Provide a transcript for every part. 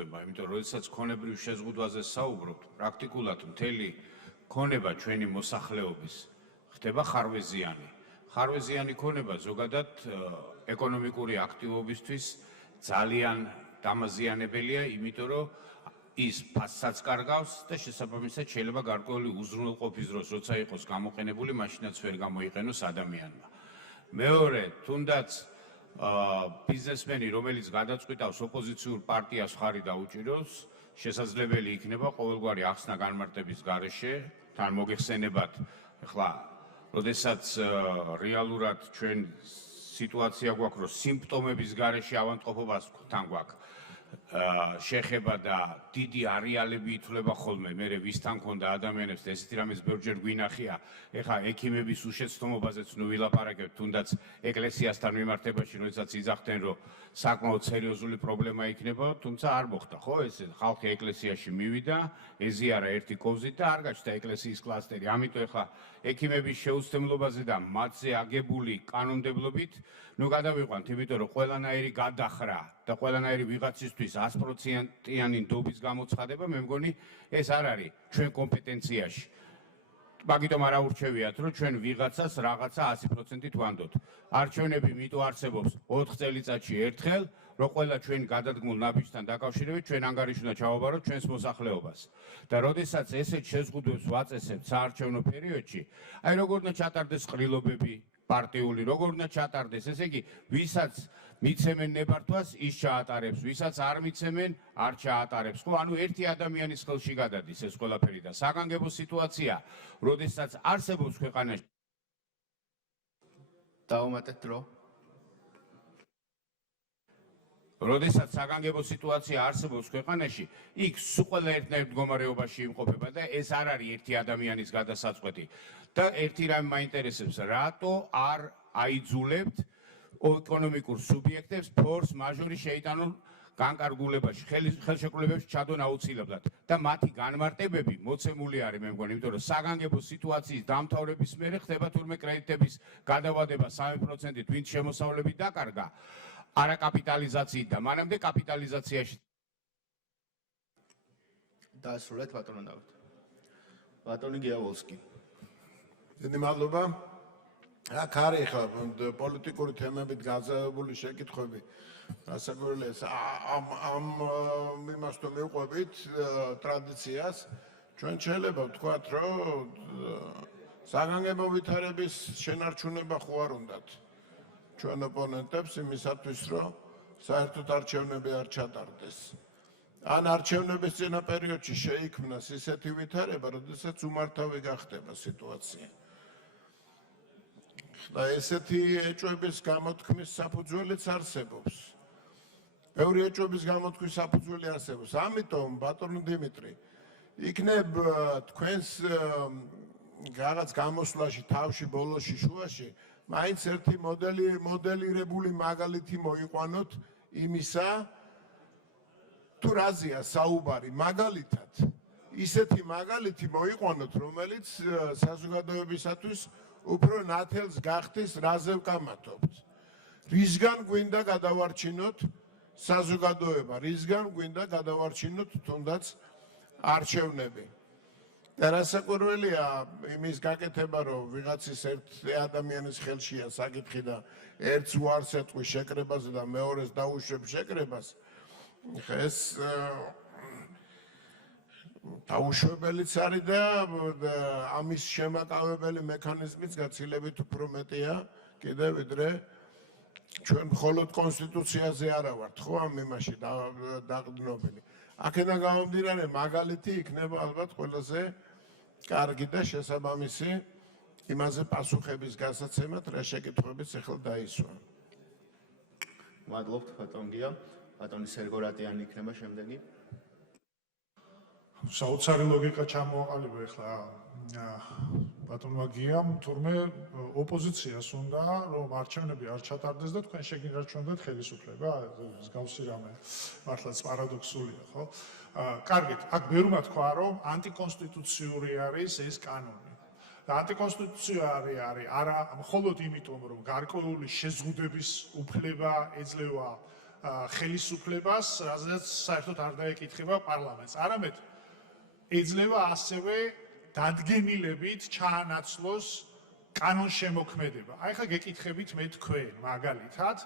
შეზღუდვება, იმიტომ რომ როდესაც ქონებრივ შეზღუდვაზე საუბრობთ, პრაქტიკულად მთელი ქონება ჩვენი მოსახლეობის ხდება ხარვეზიანი. ხარვეზიანი ქონება ზოგადად ეკონომიკური აქტივობისთვის ძალიან დამაზიანებელია, იმიტომ რომ ის ფასსაც კარგავს და შესაბამისად შეიძლება გარკვეული უზრუნველყოფის დროს, როცა იყოს გამოყენებული, მაშინაც ვერ გამოიყენოს ადამიანმა. მეორე, თუნდაც ბიზნესმენი, რომელიც გადაწყვიტავს ოპოზიციურ პარტიას მხარი დაუჭიროს, შესაძლებელი იქნება ყოველგვარი ახსნა განმარტების გარეშე, თან მოგეხსენებათ, ახლა, როდესაც რეალურად ჩვენ სიტუაცია გვაქვს, რომ სიმპტომების გარეშე ავადმყოფობას თან გვაქვს, შეხება და დიდი არეალები ითვლება ხოლმე, მერე ვისთან ქონდა ადამიანებს და ესეთი რამეს ბევრჯერ გვინახია, ეხლა ექიმების უშეცდომობაზეც ნუ ვილაპარაკებთ, თუნდაც ეკლესიასთან მიმართებაში, როდესაც იძახდნენ, რომ საკმაოდ სერიოზული პრობლემა იქნება, თუმცა არ მოხდა, ხო, ესე ხალხი ეკლესიაში მივიდა, ეზიარა ერთი კოვზით და არ გაჩნდა ეკლესიის კლასტერი. ამიტომ ეხლა ექიმების შეუცდომობაზე და მათზე აგებული კანონმდებლობით, ნუ გადავიყვანთ, იმიტომ რომ ყველანაირი გადახრა და ყველანაირი ვიღაცისთვის 100%-იანი ნდობის გამოცხადება, მე მგონი, ეს არ არის ჩვენ კომპეტენციაში. მაგიტომ არ აურჩევიათ, რომ ჩვენ ვიღაცას რაღაცა 100%-ით ვანდოთ. არჩევნები მიტო არსებობს 4 წელიწადში ერთხელ, რომ ყველა ჩვენ გადადგმულ ნაბიჯთან დაკავშირებით ჩვენ ანგარიში უნდა ჩავაბაროთ ჩვენს მოსახლეობას. და როდესაც ესეთ შეზღუდვებს ვაწესებთ საარჩევნო პერიოდში, აი როგორ უნდა ჩატარდეს ყრილობები პარტიული, როგორ უნდა ჩატარდეს, ესე იგი, ვისაც მიცემენ ნებართვას, ის ჩაატარებს, ვისაც არ მიცემენ, არ ჩაატარებს. ხო, ანუ ერთი ადამიანის ხელში გადადის ეს ყველაფერი და საგანგებო სიტუაცია, როდესაც არსებობს ქვეყანაში. დავუმატეთ დრო. როდესაც საგანგებო სიტუაცია არსებობს ქვეყანაში, იქ სულ ყველა ერთნაირ მდგომარეობაში იმყოფება და ეს არ არის ერთი ადამიანის გადასაწყვეტი. და ერთი რამ მაინტერესებს, რატო არ აიძულებთ ეკონომიკურ სუბიექტებს ფორს მაჟორი შეიტანონ განკარგულებაში, ხელშეკრულებებში ჩადონ აუცილებლად და მათი განმარტებები მოცემული არის, მე მგონი, იმიტომ რომ საგანგებო სიტუაციის დამთავრების მერე ხდება თურმე კრედიტების გადავადება 3%-ით, ვინც შემოსავლები დაკარგა, არაკაპიტალიზაციით და მანამდე კაპიტალიზაციაში. დაასრულეთ ბატონო დავით. ბატონი გიავოლსკი. დიდი მადლობა. აქ არის ხა პოლიტიკური თემებით გაძევებული შეკითხვები. რასაკვირველია, ამ იმას თუ მივყვებით ტრადიციას, ჩვენ შეიძლება ვთქვათ, რომ საგანგებო ვითარების შენარჩუნება ხო არ უნდათ ჩვენ ოპონენტებს იმისათვის, რომ საერთოდ არჩევნები არ ჩატარდეს. ან არჩევნების წინა პერიოდში შეიქმნას ისეთი ვითარება, როდესაც უმართავი გახდება სიტუაცია. და ესეთი ეჭვების გამოთქმის საფუძველიც არსებობს. ბევრი ეჭვების გამოთქმის საფუძველი არსებობს. ამიტომ, ბატონო დიმიტრი, იქნებ თქვენს რაღაც გამოსვლაში, თავში, ბოლოში, შუაში, მაინც ერთი მოდელირებული მაგალითი მოიყვანოთ იმისა, თუ რაზეა საუბარი მაგალითად, ისეთი მაგალითი მოიყვანოთ, რომელიც საზოგადოებისათვის უფრო ნათელს გახდის, რაზე ვკამათობთ. რისგან გვინდა გადავარჩინოთ საზოგადოება, რისგან გვინდა გადავარჩინოთ თუნდაც არჩევნები. და რასაკვირველია იმის გაკეთება, რომ ვიღაცის ერთი ადამიანის ხელშია საკითხი და ერთს უარს ეტყვის შეკრებაზე და მეორეს დაუშვებს შეკრებას, ეს დაუშვებელიც არის და ამის შემაკავებელი მექანიზმიც გაცილებით უფრო მეტია კიდევ ვიდრე ჩვენ მხოლოდ კონსტიტუციაზე არა ვართ, ხო, ამ იმაში დაყრდნობილი. აქედან გამომდინარე მაგალითი იქნება ალბათ ყველაზე კარგი და შესაბამისი იმაზე პასუხების გასაცემად, რა შეკითხვებიც ახლა დაისვა. მადლობთ ბატონ გია. ბატონი სერგო რატიანი იქნება შემდეგი. საოცარი ლოგიკა ჩამოაყალიბა ახლა ბატონმა გიამ, თურმე ოპოზიციას უნდა რომ არჩევნები არ ჩატარდეს და თქვენ შეგინარჩუნებთ ხელისუფლება, მსგავსი რამე მართლაც პარადოქსულია, ხო? კარგით, აქ ბევრმა თქვა რომ ანტიკონსტიტუციური არის ეს კანონი. და ანტიკონსტიტუციური არა მხოლოდ იმიტომ რომ გარკვეული შეზღუდვების უფლება ეძლევა ხელისუფლებას, რაზეც საერთოდ არ დაეკითხება პარლამენტს. არამედ ეძლევა ასევე დადგენილებით ჩაანაცვლოს კანონშემოქმედება. აი ხა გეკითხებით მე თქვენ მაგალითად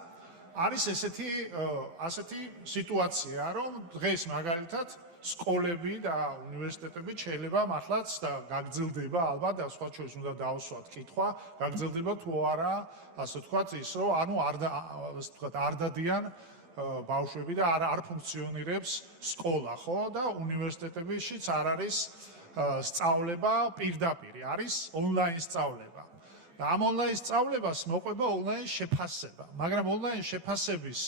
არის ასეთი სიტუაცია, რომ დღეს მაგალითად სკოლები და უნივერსიტეტები შეიძლება მართლაც და გაგრძელდება ალბათ და სხვა შორის უნდა დავსვათ კითხვა, გაგრძელდება თუ არა, ასე ვთქვათ, ის რომ ანუ არ დადიან ბავშვები და არ ფუნქციონირებს სკოლა, ხო? და უნივერსიტეტებშიც არ არის სწავლება პირდაპირ, არის ონლაინ სწავლება. და ამ ონლაინ სწავლებას მოყვება ონლაინ შეფასება, მაგრამ ონლაინ შეფასების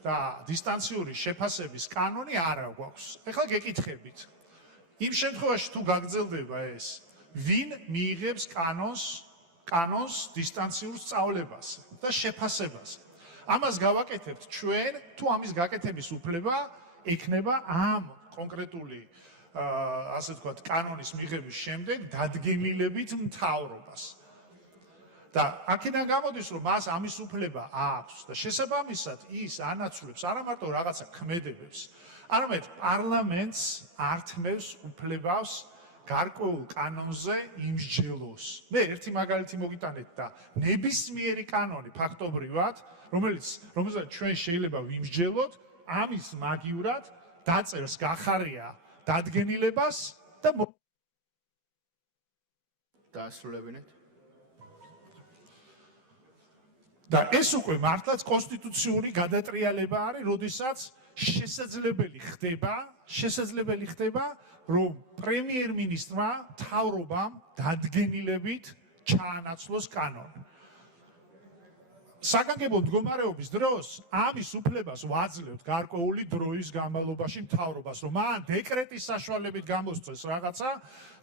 და დისტანციური შეფასების კანონი არა გვაქვს. ეხლა გეკითხებით. იმ შემთხვევაში თუ გაგრძელდება ეს, ვინ მიიღებს კანონს დისტანციურ სწავლებაზე და შეფასებაზე? ამას გავაკეთებთ ჩვენ, თუ ამის გაკეთების უფლება ექნება ამ კონკრეტული ასე ვთქვათ, კანონის მიღების შემდეგ დადგენილებით მთავრობას. და აქედან გამოდის, რომ მას ამის უფლება აქვს და შესაბამისად ის ანაცვლებს არა მარტო რაღაცა ქმედებებს, არამედ პარლამენტს ართმევს უფლებას გარკვეულ კანონზე იმსჯელოს. მე ერთი მაგალითი მოგიტანეთ და ნებისმიერი კანონი ფაქტობრივად, რომელსაც ჩვენ შეიძლება ვიმსჯელოთ, ამის მაგივრად დაწერს გახარია დადგენილებას და დაასრულებინეთ. და ეს უკვე მართლაც კონსტიტუციური გადატრიალება არის, როდესაც შესაძლებელი ხდება, რომ პრემიერ-მინისტრმა მთავრობამ დადგენილებით ჩაანაცვლოს კანონი. საგანგებო მდგომარეობის დროს ამის უფლებას ვაძლევთ გარკვეული დროის განმავლობაში მთავრობას, რომ მან დეკრეტის საშუალებით გამოსცეს რაღაცა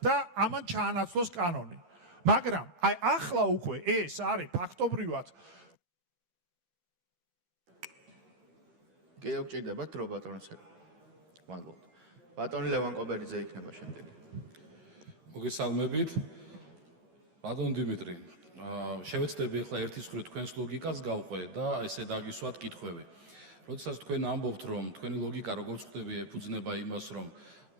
და ამან ჩაანაცვლოს კანონი. მაგრამ აი ახლა უკვე ეს არის ფაქტობრივად კიდევ გჭირდება დრო ბატონს. მადლობთ. ბატონი ლევან კობერიძე იქნება შემდეგი. მოგესალმებით. ბატონ დიმიტრი, შევეცდები ახლა ერთის მხრივ თქვენს ლოგიკას გავყვე და ესე დაგისვათ კითხვები. როდესაც თქვენ ამბობთ, რომ თქვენი ლოგიკა როგორც ხვდები ეფუძნება იმას, რომ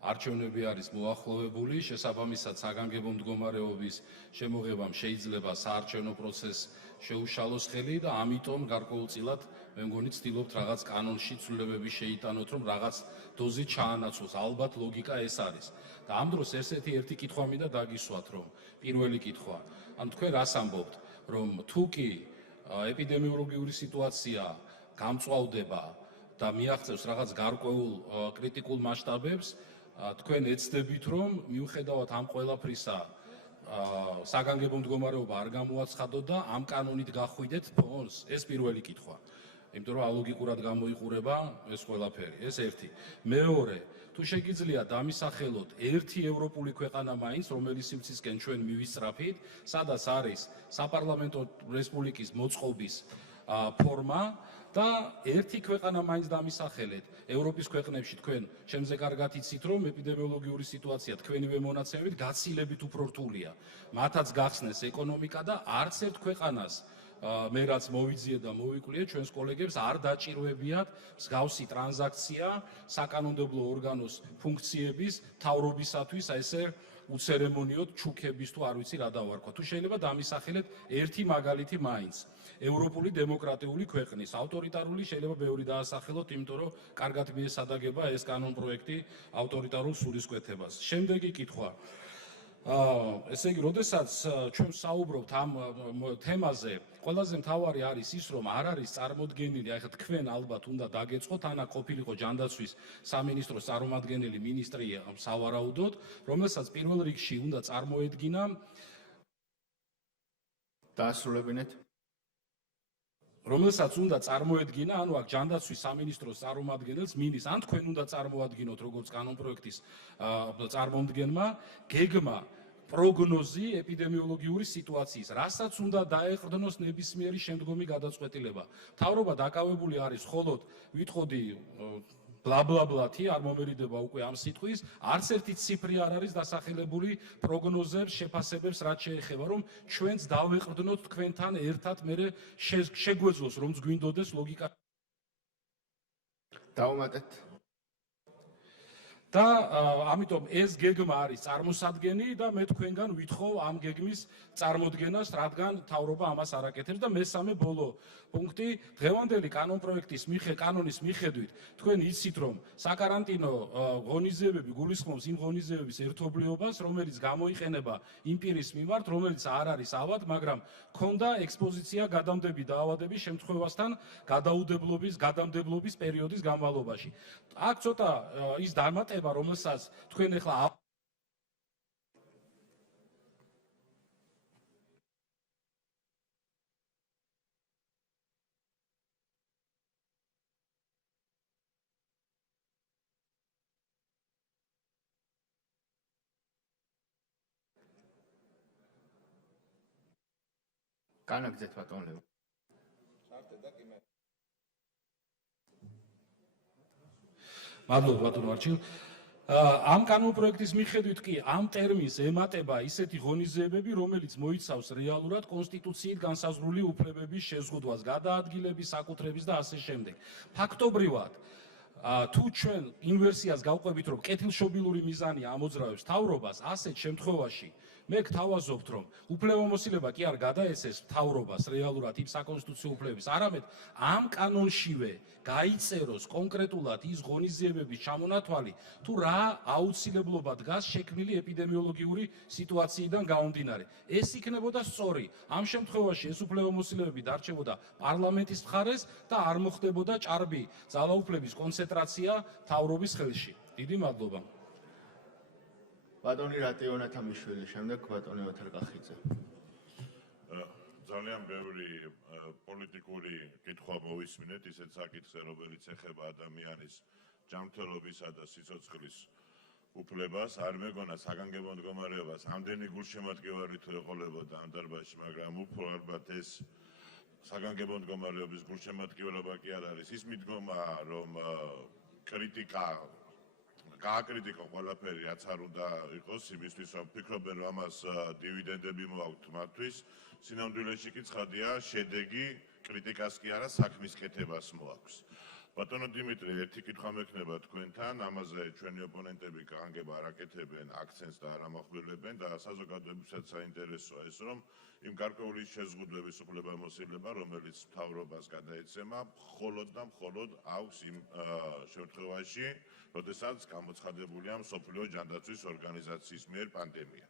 არჩევნები არის მოახლოვებული, შესაბამისად საგანგებო მდგომარეობის შემოღებამ შეიძლება საარჩევნო პროცესს შეუშალოს ხელი და ამიტომ გარკვეულწილად მე მგონი ცდილობთ რაღაც კანონში ცვლილებები შეიტანოთ, რომ რაღაც დოზი ჩაანაცვლოს. ალბათ ლოგიკა ეს არის. და ამ დროს ესეთი ერთი კითხვა მინდა დაგისვათ, რომ პირველი კითხვა, ან თქვენ რას ამბობთ, რომ თუ კი ეპიდემიოლოგიური სიტუაცია გამწვავდება და მიაღწევს რაღაც გარკვეულ კრიტიკულ მასშტაბებს, თქვენ ეცდებით, რომ მიუხედავად ამ ყველაფრისა საგანგებო მდგომარეობა არ გამოაცხადოთ და ამ კანონით გახვიდეთ ფონს? ეს პირველი კითხვა. იმიტომ რომ ალოგიკურად გამოიყურება ეს ყველაფერი. ეს ერთი. მეორე, თუ შეგიძლიათ დამისახელოთ ერთი ევროპული ქვეყანა მაინც, რომელიც სივრცისკენ ჩვენ მივისწრაფით, სადაც არის საპარლამენტო რესპუბლიკის მოწყობის ფორმა და ერთი ქვეყანა მაინც დამისახელეთ. ევროპის ქვეყნებში თქვენ შემზე კარგად იცით, რომ ეპიდემიოლოგიური სიტუაცია თქვენივე მონაცემებით გაცილებით უფრო რთულია. მათაც გახსნეს ეკონომიკა და არც ერთ ქვეყანას მე რაც მოვიძიე და მოვიკვლიე ჩვენს კოლეგებს არ დაჭირვებიათ მსგავსი ტრანზაქცია საკანონმდებლო ორგანოს ფუნქციების თავრობისათვის ესე უცერემონიოდ ჩუქების თუ არ ვიცი რა დავარქვა. თუ შეიძლება დამისახელეთ ერთი მაგალითი მაინც. ევროპული დემოკრატიული ქვეყნის ავტორიტარული შეიძლება ბევრი დაასახელოთ, იმიტომ რომ კარგად მიესადაგება ეს კანონპროექტი ავტორიტარულ სულისკვეთებას. შემდეგი კითხვა. ესე იგი, როდესაც ჩვენ საუბრობთ ამ თემაზე, ყველაზე მთავარი არის ის, რომ არ არის წარმოდგენილი, აი ხა თქვენ ალბათ უნდა დაგეწყოთ, ანა ყოფილიყო ჯანდაცვის სამინისტროს წარმომადგენელი მინისტრი სავარაუდოდ, რომელსაც პირველ რიგში უნდა წარმოედგინა დაასრულებინეთ. რომელსაც უნდა წარმოედგინა, ანუ აქ ჯანდაცვის სამინისტროს წარმომადგენელს მინის, ან თქვენ უნდა წარმოადგინოთ როგორც კანონპროექტის წარმომადგენლმა, გეგმა, პროგნოზი ეპიდემიოლოგიური სიტუაციის, რასაც უნდა დაეყრდნოს ნებისმიერი შემდგომი გადაწყვეტილება. მთავრობა დაკავებული არის მხოლოდ ვითხოვდი ბლაბლაბლათი, არ მომერიდება უკვე ამ სიტყვის, არც ერთი ციფრი არ არის დასახელებული პროგნოზებს, შეფასებებს, რაც შეეხება, რომ ჩვენც დავეყრდნოთ თქვენთან ერთად, მე შეგვეძლოს, რომ გვინდოდეს ლოგიკა დავუმატეთ. და ამიტომ ეს გეგმა არის წარმოსადგენი და მე თქვენგან ვითხოვ ამ გეგმის წარმოდგენას, რადგან თავრობა ამას არ აკეთებს და მესამე ბოლო პუნქტი დღევანდელი კანონის მიხედვით თქვენ იცით რომ საკარანტინო ღონისძიებები გულისხმობს იმ ღონისძიებების ერთობლიობას, რომელიც გამოიყენება იმ პირის მიმართ, რომელიც არ არის ავად, მაგრამ ქონდა ექსპოზიცია გადამდები და ავადების შემთხვევასთან გადამდებლობის პერიოდის განმავლობაში. აქ ცოტა ის დამატება, რომელსაც თქვენ ახლა განაგზეთ ბატონ ლევან. მადლობა ბატონო არჩილ. ამ კანონპროექტის მიხედვით კი ამ ტერმინს ემატება ისეთი ღონისძიებები, რომელიც მოიცავს რეალურად კონსტიტუციით განსაზღვრული უფლებების შეზღუდვას, გადაადგილების, საკუთრების და ასე შემდეგ. ფაქტობრივად, თუ ჩვენ იმ ვერსიას გავყვებით, რომ კეთილშობილური მიზანი ამოძრავებს თავრობას, ასეთ შემთხვევაში მე გთავაზობთ, რომ უფლებამოსილება კი არ გადაეცეს თავრობას რეალურად იმ საკონსტიტუციო უფლებებს, არამედ ამ კანონშივე გაიწეროს კონკრეტულად ის ღონისძიებების ჩამონათვალი, თუ რა აუცილებლობა დგას შექმნილი ეპიდემიოლოგიური სიტუაციიდან გამომდინარე. ეს იქნებოდა სწორი. ამ შემთხვევაში ეს უფლებამოსილებები დარჩებოდა პარლამენტის მხარეს და არ მოხდებოდა ჭარბი ძალაუფლების კონცენტრაცია თავრობის ხელში. დიდი მადლობა. ბატონი რატიონ ათამიშვილი, შემდეგ ბატონი ოთარ კახიძე. ძალიან ბევრი პოლიტიკური კითხვა მოვისმინეთ, ისეთ საკითხზე, რომელიც ეხება ადამიანის ჯანმრთელობისა და სიცოცხლის უფლებას. არ მეგონა საგანგებო მდგომარეობას ამდენი გულშემატკივარი თუ ეყოლებოდა ამ დარბაზში, მაგრამ უფრო ალბათ ეს საგანგებო მდგომარეობის გულშემატკივრობა კი არ არის ის მიდგომა, რომ კრიტიკა გააკრიტიკო ყველაფერი, რაც არ უნდა იყოს, იმისთვის რომ ფიქრობენ, რომ ამას დივიდენდები მოაქვთ მათთვის. სინამდვილეში კი ცხადია, შედეგი კრიტიკას კი არა, საქმის კეთებას მოაქვს. ბატონო დიმიტრი, ერთი კითხვა მექნება თქვენთან, ამაზე ჩვენი ოპონენტები კანგება არ აკეთებენ აქცენტს და არ ამახვილებენ და საზოგადოებისაც საინტერესოა ეს, რომ იმ გარკვეული შეზღუდვების უფლებამოსილება, რომელიც მთავრობას გადაეცემა, მხოლოდ და მხოლოდ აქვს იმ შემთხვევაში, როდესაც გამოცხადებულია მსოფლიო ჯანდაცვის ორგანიზაციის მიერ პანდემია.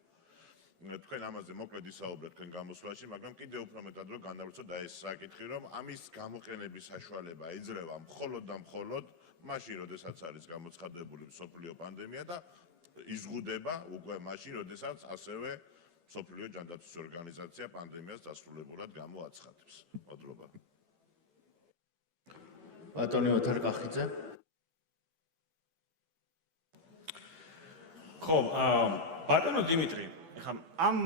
თქვენ ამაზე მოკლედ ისაუბრეთ თქვენ გამოსვლაში, მაგრამ კიდევ უფრო მეტად რომ განავრცოთ ეს საკითხი, რომ ამის გამოყენების საშუალება იძლევა მხოლოდ და მხოლოდ მაშინ, როდესაც არის გამოცხადებული მსოფლიო პანდემია და იზღუდება უკვე მაშინ, როდესაც ასევე მსოფლიო ჯანდაცვის ორგანიზაცია პანდემიას დასრულებულად გამოაცხადებს. მადლობა. ბატონი ოთარ კახიძე. ხო, ბატონო დიმიტრი, ხა ამ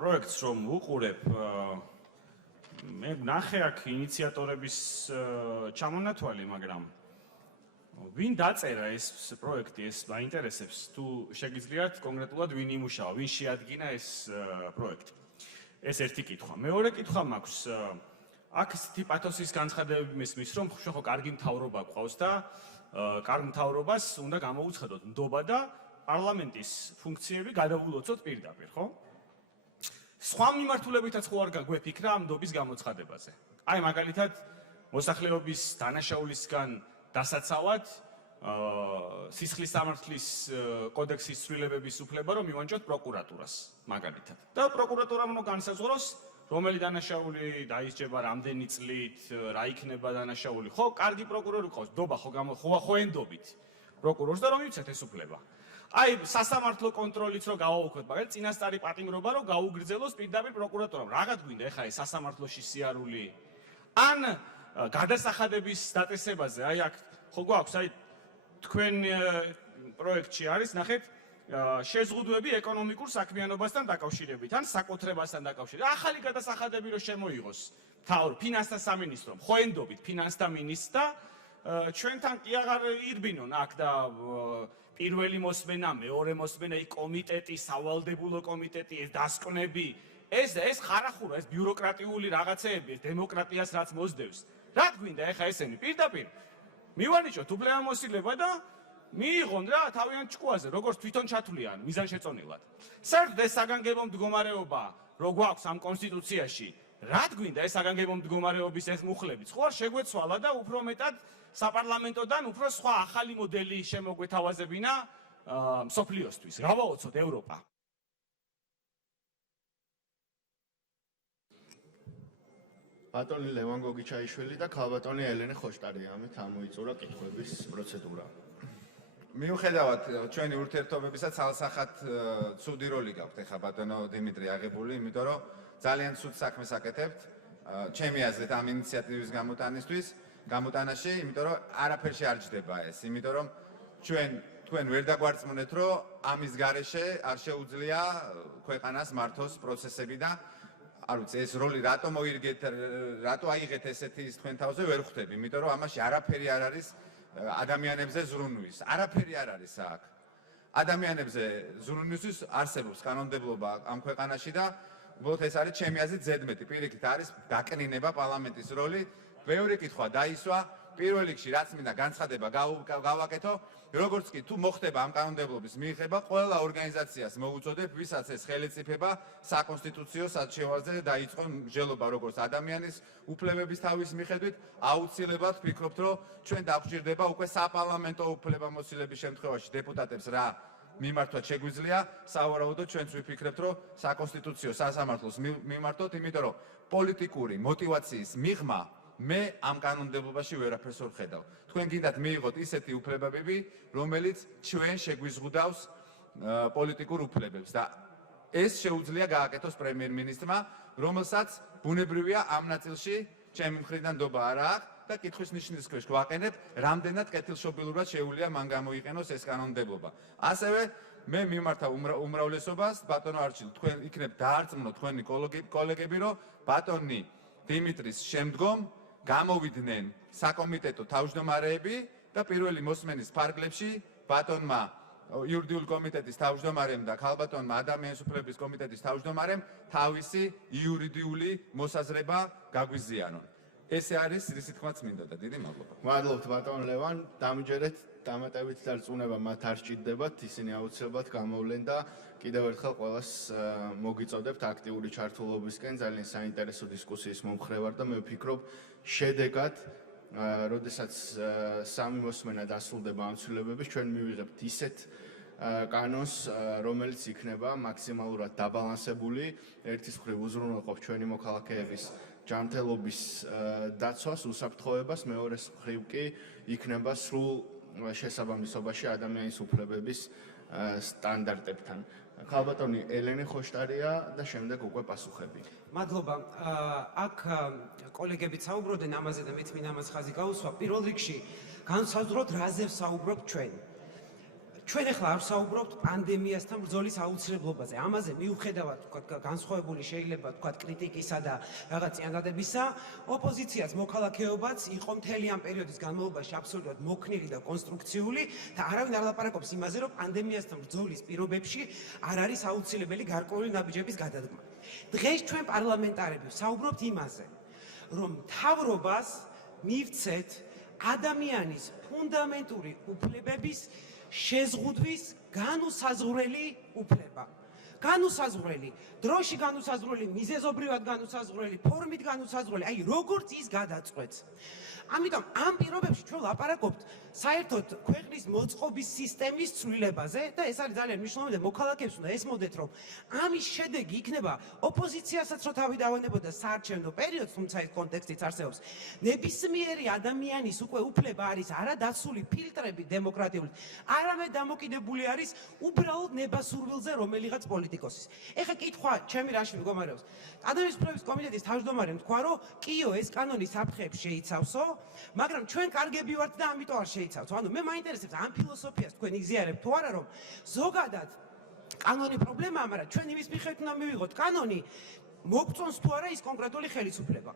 პროექტს რომ უყურებ, მე ვნახე აქ ინიციატორების ჩამონათვალი, მაგრამ ვინ დაწერა ეს პროექტი, ეს მაინტერესებს, თუ შეგიძლიათ კონკრეტულად ვინ იმუშავა, ვინ შეადგინა ეს პროექტი. ეს ერთი კითხვა. მეორე კითხვა მაქვს, აქ ისეთი პათოსის განცხადებები მისმის, რომ ხო კარგი მთავრობა გვყავს და კარგ მთავრობას უნდა გამოუცხადოთ ნდობა და პარლამენტის ფუნქციები გადავულოცოთ პირდაპირ, ხო? სხვა მიმართულებითაც ხო არ გაგვეფიქრა ამ ნდობის გამოცხადებაზე. აი მაგალითად, მოსახლეობის დანაშაულისგან დასაცავად სისხლის სამართლის კოდექსის ცვლილებების უფლება რომ მივანჯოთ პროკურატურას, მაგალითად. და პროკურატურამ უნდა განსაზღვროს, რომელი დანაშაული დაისჯება რამდენი წლით, რა იქნება დანაშაული. ხო, კარგი პროკურორი ყავს, ნდობა ხო ენდობით პროკურორს და რომ იცით ეს უფლება. აი სასამართლო კონტროლიც რო გავაუქმოთ, მაგრამ წინასწარი პატიმრობა რო გაუგრძელოს პირდაპირ პროკურატურამ. რაღაც გვინდა ეხა ეს სასამართლოში სიარული ან გადასახადების დაწესებაზე, აი აქ ხო გვაქვს, აი თქვენ პროექტში არის, ნახეთ, შეზღუდვები ეკონომიკურ საქმიანობასთან დაკავშირებით, ან საკუთრებასთან დაკავშირებით. ახალი გადასახადები რო შემოიღოს ფინანსთა სამინისტრომ, ხო ენდობით ფინანსთა მინისტრს და ჩვენთან კი აღარ ირბინონ აქ და პირველი მოსმენა, მეორე მოსმენა, კომიტეტი, სავალდებულო კომიტეტი, ეს დასკვნები, ეს ხარახურა, ეს ბიუროკრატიული რაღაცეები, ეს დემოკრატიას რაც მოსდევს. რა გვინდა ეხა ესენი? პირდაპირ მივანიშოთ უფლებამოსილება და მიიღონ რა თავიანთ ჭკუაზე, როგორც თვითონ ჩათვლიან მიზანშეწონილად. საერთოდ ეს საგანგებო მდგომარეობა რო გვაქვს ამ კონსტიტუციაში, რა გვინდა ეს საგანგებო მდგომარეობის ეს მუხლებიც, ხო არ შეგვეცვალა და უფრო მეტად საპარლამენტოდან უფრო სხვა ახალი მოდელი შემოგვეთავაზებინა მსოფლიოსთვის. რა ვაოცოთ ევროპა? ბატონი ლევან გოგიჩაიშვილი და ქალბატონი ელენე ხოშტარი ამით ამოიწურა კითხვების პროცედურა. მიუხედავად ჩვენი ურთიერთობებისა ცალსახად ცუდი როლი გაქვთ ეხა ბატონო დიმიტრი აღებული, იმიტომ რომ ძალიან ცუდ საქმეს აკეთებთ ჩემი აზრით ამ ინიციატივის გამოტანაში, იმიტომ რომ არაფერში არ ჯდება ეს, იმიტომ რომ თქვენ ვერ დაგვარწმუნეთ, რომ ამის გარეშე არ შეუძლია ქვეყანას მართოს პროცესები და არ ვიცი ეს როლი რატო აიღეთ ესეთი ის თქვენ თავზე ვერ ხვდები, იმიტომ რომ ამაში არაფერი არ არის ადამიანებზე ზრუნვის. არაფერი არ არის აქ. ადამიანებზე ზრუნვისთვის არსებობს კანონმდებლობა ამ ქვეყანაში და უბრალოდ ეს არის ჩემი აზრით ზედმეტი. პირიქით არის დაკნინება პარლამენტის როლი. ბევრი კითხვა დაისვა. პირველ რიგში რაც მინდა განცხადება გავაკეთო, როგორც კი თუ მოხდება ამ კანონმდებლობის მიღება, ყველა ორგანიზაციას მოუწოდებ, ვისაც ეს ხელისუფლება საკონსტიტუციო საჩივარზე დაიწყო მსჯელობა როგორც ადამიანის უფლებების თავის მიხედვით, აუცილებლად ვფიქრობთ, რომ ჩვენ დაგვჭირდება უკვე საპარლამენტო უფლებამოსილების შემთხვევაში დეპუტატებს რა მიმართვაც შეგვიძლია, სავარაუდოდ ჩვენც ვიფიქრებთ, რომ საკონსტიტუციო სასამართლოს მიმართოთ, იმიტომ რომ პოლიტიკური мотиваციის მიღმა მე ამ კანონმდებლობაში ვერაფერს ვერ ხედავ. თქვენ გინდათ მიიღოთ ისეთი უფლებები, რომელიც ჩვენ შეგვიზღუდავს პოლიტიკურ უფლებებს და ეს შეუძლია გააკეთოს პრემიერ-მინისტრმა, რომელსაც ბუნებრივია ამ ნაწილში ჩემი მხრიდან ნდობა არ აქვს და კითხვის ნიშნის ქვეშ გვაყენებ, რამდენად კეთილშობილურად შეუძლია მან გამოიყენოს ეს კანონმდებლობა. ასევე მე მიმართავ უმრავლესობას, ბატონო არჩილ, თქვენ იქნებ დაარწმუნოთ თქვენი კოლეგები, რომ ბატონი დიმიტრის შემდგომ გამოვიდნენ საკომიტეტო თავმჯდომარეები და პირველი მოსმენის ფარგლებში ბატონმა იურიდიული კომიტეტის თავმჯდომარემ და ქალბატონმა ადამიანის უფლებების კომიტეტის თავმჯდომარემ თავისი იურიდიული მოსაზრება გაგვიზიანონ. ესე არის რისი თქმაც მინდოდა. დიდი მადლობა. მადლობთ ბატონ ლევან, დამიჯერეთ დამატებით დარწმუნება მათ არ სჭირდებათ, ისინი აუცილებლად გამოვლენ და კიდევ ერთხელ ყველას მოგიწოდებთ აქტიური ჩართულობისკენ, ძალიან საინტერესო დისკუსიის მომხრე ვარ და მე ვფიქრობ შედეგად, როდესაც სამი მოსმენა დასრულდება ამ ცვლილებების, ჩვენ მივიღებთ ისეთ კანონს, რომელიც იქნება მაქსიმალურად დაბალანსებული, ერთის მხრივ უზრუნველყოფს ჩვენი მოქალაქეების ჯანმრთელობის დაცვას, უსაფრთხოებას, მეორეს მხრივ კი იქნება სრულ შესაბამისობაში ადამიანის უფლებების სტანდარტებთან. ქალბატონი ელენე ხოშტარია და შემდეგ უკვე პასუხები. მადლობა. აქ კოლეგებიც საუბრობდნენ ამაზე და მეც მინდა ამას ხაზი გავუსვა. პირველ რიგში განსაზღვროთ რაზე ვსაუბრობთ ჩვენ. ჩვენ ახლა არ ვსაუბრობთ პანდემიასთან ბრძოლის აუცილებლობაზე. ამაზე მიუხედავად განსხვავებული შეიძლება თქვა კრიტიკისა და რაღაც წინადადებისა, ოპოზიციას მოქალაქეობაც იყო მთელი ამ პერიოდის განმავლობაში აბსოლუტურად მოქნილი და კონსტრუქციული და არავინ არ ლაპარაკობს იმაზე, რომ პანდემიასთან ბრძოლის პირობებში არ არის აუცილებელი გარკვეული ნაბიჯების გადადგმა. დღეს ჩვენ პარლამენტარები ვსაუბრობთ იმაზე, რომ მთავრობას მივცეთ ადამიანის ფუნდამენტური უფლებების შეზღუდვის განუსაზღვრელი უფლება. განუსაზღვრელი, დროში განუსაზღვრელი, მიზეზობრივად განუსაზღვრელი, ფორმით განუსაზღვრელი, აი როგორც ის გადაწყვეტს. ამიტომ ამ პირობებში ჩვენ ლაპარაკობთ საერთოდ ქვეყნის მოწყობის სისტემის ცვლილებაზე და ეს არის ძალიან მნიშვნელოვანი და მოქალაქეებს უნდა ესმოდეთ, რომ ამის შედეგი იქნება ოპოზიციასაც რო თავი დავანებოდა საარჩევნო პერიოდს, თუმცა ეს კონტექსტიც არსებობს. ნებისმიერი ადამიანის უკვე უფლება არის არადაცული ფილტრები დემოკრატიული, არამედ დამოკიდებული არის უბრალოდ ნებასურვილზე რომელიღაც პოლიტიკოსის. ეხლა კითხვა ჩემი რაში მდგომარეობს. ადამიანის უფლებების კომიტეტის თავმჯდომარემ თქვა, რომ კიო ეს კანონი საფრთხეებს შეიცავსო, მაგრამ ჩვენ კარგები ვართ და ამიტომ არ შეიცავთ. ანუ მე მაინტერესებს ამ ფილოსოფიას თქვენ იგზიარებთ თუ არა, რომ ზოგადად კანონი პრობლემაა, მაგრამ ჩვენ იმის მიხედვით უნდა მივიღოთ კანონი მოგწონს თუ არა ის კონკრეტული ხელისუფლება.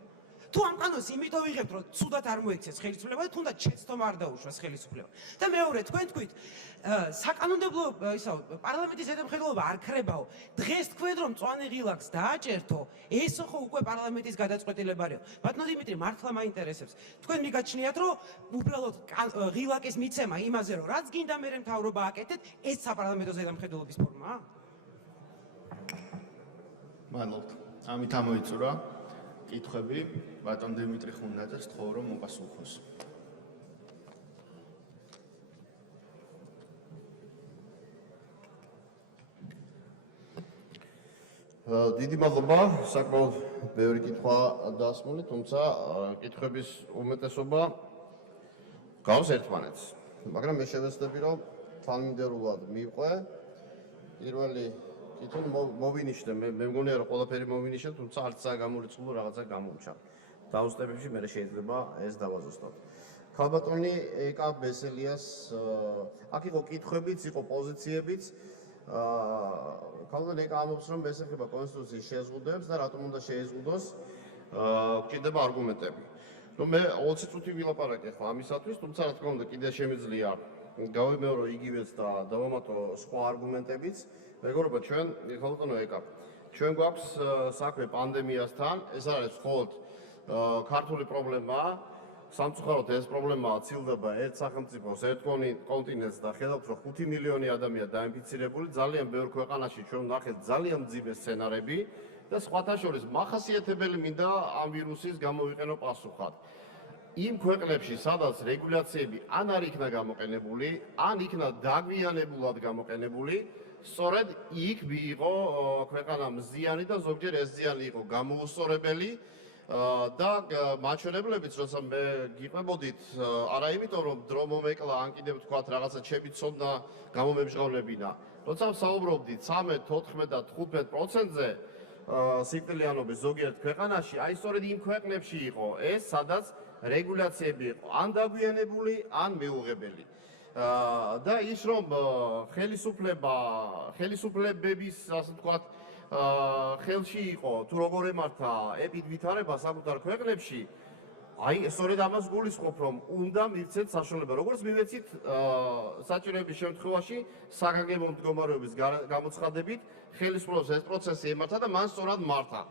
თუ ამ კანონს იმიტომ ვიღებთ, რომ ცუდად არ მოექცეს ხელისუფლება, თუნდაც შეცდომა არ დაუშვას ხელისუფლება. და მეორე, თქვენ თქვით, საკანონმდებლო პარლამენტის ზედამხედველობა არ ქრებაო. დღეს თქვენ რომ მწვანე ღილაკს დააჭერთო, ეს ხო უკვე პარლამენტის გადაწყვეტილებაა. ბატონო დიმიტრი, მართლა მაინტერესებს. თქვენ მიგაჩნიათ, რომ უბრალოდ ღილაკის მიცემა იმაზე, რომ რაც გინდა მერე მთავრობა აკეთეთ, ეს საპარლამენტო ზედამხედველობის ფორმაა? მადლობთ. ამით ამოიწურა კითხვები. ბატონ დიმიტრი ხუნდაძეს თხოვ რომ მოპასუხოს. დიდი მადლობა, საკმაოდ ბევრი კითხვა დასმული, თუმცა კითხვების უმეტესობა გავს ერთმანეთს. მაგრამ მე შევეცდები რომ თანმიმდევრულად მივყვე. პირველი კითხვა მოვინიშნე, მე მგონია რომ ყველაფერი მოვინიშნე, თუმცა არცაა გამორიცხული რაღაცა გამომჩა. დაუსტებებში მე შეიძლება ეს დავაზუსტოთ. ქალბატონი ეკა ბესელიას აქ იყო კითხვებიც, იყო პოზიციებიც. ქალბატონი ეკა ამბობს რომ ეს ეხება კონსტიტუციის შეზღუდვებს და რატომ უნდა შეეზღუდოს, გვჭირდება არგუმენტები. მე 20 წუთი ვილაპარაკე ხო ამისათვის, თუმცა რა თქმა უნდა კიდე შემიძლია გავიმეორო იგივეც და დავამატო სხვა არგუმენტებიც. მეგობრებო, ჩვენ ქალბატონო ეკა, ჩვენ გვაქვს საქმე პანდემიასთან, ეს არის მხოლოდ ქართული პრობლემაა. სამწუხაროდ ეს პრობლემა ცილდება ერთ სახელმწიფოს, ერთ კონტინენტს და ხედავთ რომ 5 მილიონი ადამიანი დაინფიცირებული, ძალიან ბევრ ქვეყანაში ჩვენ ვნახეთ ძალიან მძიმე სცენარები და სხვათა შორის მახასიათებელი მინდა ამ ვირუსის გამოვიყენო პასუხად. იმ ქვეყნებში, სადაც რეგულაციები ან არ იქნა გამოყენებული, ან იქნა დაგვიანებულად გამოყენებული, სწორედ იქ მიიღო ქვეყანამ ზიანი და ზოგჯერ ეს ზიანი იყო გამოუსწორებელი. და მაჩვენებლებიც, როცა მე გიყვებოდით, არა იმიტომ რომ დრო მომეკლა, ან კიდევ ვთქვათ რაღაცა შებიცოდნა გამომემჟღავნებინა. როცა ვსაუბრობდით 13, 14 და 15%-ზე სიკვდილიანობის ზოგიერთ ქვეყანაში, აი სწორედ იმ ქვეყნებში იყო ეს, სადაც რეგულაციები იყო ან დაგვიანებული, ან მეუღებელი. და ის რომ ხელისუფლებების, ასე ვთქვათ, ხელში იყო თუ როგორ ემართა ეპიდვითარება საკუთარ ქვეყნებში, აი სწორედ ამას გულისხმობ, რომ უნდა მივცეთ საშუალება. როგორც მივეცით საჭიროების შემთხვევაში საგანგებო მდგომარეობის გამოცხადებით, ხელისუფლებას ეს პროცესი ემართა და მან სწორად მართა.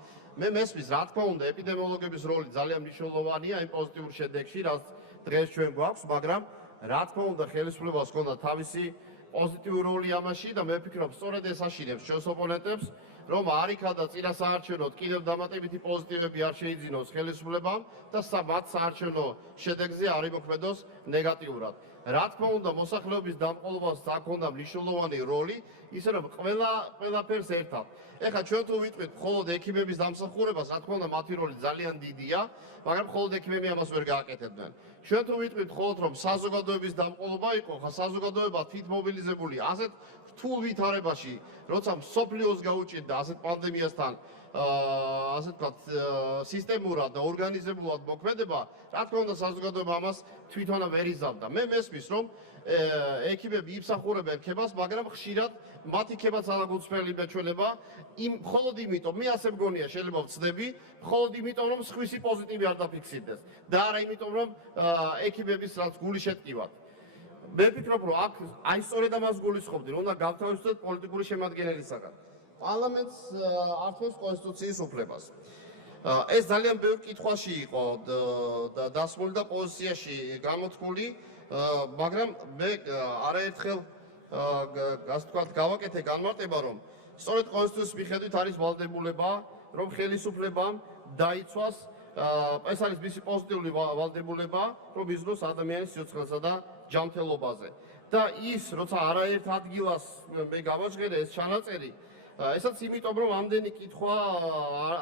მე მესმის, რა თქმა უნდა, ეპიდემიოლოგების როლი ძალიან მნიშვნელოვანია იმ პოზიტიურ შედეგში, რაც დღეს ჩვენ გვაქვს, მაგრამ რა თქმა უნდა, ხელისუფლებას ჰქონდა თავისი პოზიტიური როლი ამაში და მე ვფიქრობ, სწორედ ეს აშინებს ჩვენს ოპონენტებს, რომ არ იქადა წინასაარჩევნოდ კიდევ დამატებითი პოზიტივები არ შეიძინოს ხელისუფლებამ და მათ საარჩევნო შედეგზე არ იმოქმედოს ნეგატიურად. რა თქმა უნდა, მოსახლეობის დამყოლობას აქ მნიშვნელოვანი როლი, ისე რომ ყველაფერს ერთად. ეხლა ჩვენ თუ ვიტყვით მხოლოდ ექიმების დამსახურებას, რა თქმა უნდა, მათი როლი ძალიან დიდია, მაგრამ მხოლოდ ექიმები ამას ვერ გააკეთებდნენ. ჩვენ თუ ვიტყვით მხოლოდ რომ საზოგადოების დამყოლობა იყო, ხა საზოგადოება თვითმობილიზებული ასეთ რთულ ვითარებაში, როცა მსოფლიოს გაუჭირდა ასეთ პანდემიასთან, ასე ვთქვათ, სისტემურად და ორგანიზებულად მოქმედება, რა თქმა უნდა, საზოგადოება ამას თვითონ ვერ იზამდა. მე მესმის, რომ ექიმები იმსახურებენ ქებას, მაგრამ ხშირად მათი ქებაც ალაგუცფელი მეჩვენება, მხოლოდ იმიტომ, მე ასე მგონია, შეიძლება ვცდები, მხოლოდ იმიტომ, რომ სხვისი პოზიტივი არ დაფიქსირდეს და არა იმიტომ, რომ ექიმების რაც გული შეტკივათ. მე ვფიქრობ, რომ აქ აი სწორედ ამას გულისხმობდი, რომ უნდა გავთავისუფლდეთ პოლიტიკური შემადგენელისაგან. პარლამენტს ართმევს კონსტიტუციის უფლებას. ეს ძალიან ბევრ კითხვაში იყო დასმული და პოზიციაში გამოთქმული, მაგრამ მე არაერთხელ ასე ვთქვათ, გავაკეთე განმარტება, რომ სწორედ კონსტიტუციის მიხედვით არის ვალდებულება, რომ ხელისუფლებამ დაიცვას, ეს არის მისი პოზიტიური ვალდებულება, რომ იზრდოს ადამიანის სიცოცხლესა და ჯანმრთელობაზე. და ის, როცა არაერთ ადგილას მე გავაჟღერე ეს ჩანაწერი, ესაც იმიტომ, რომ ამდენი კითხვა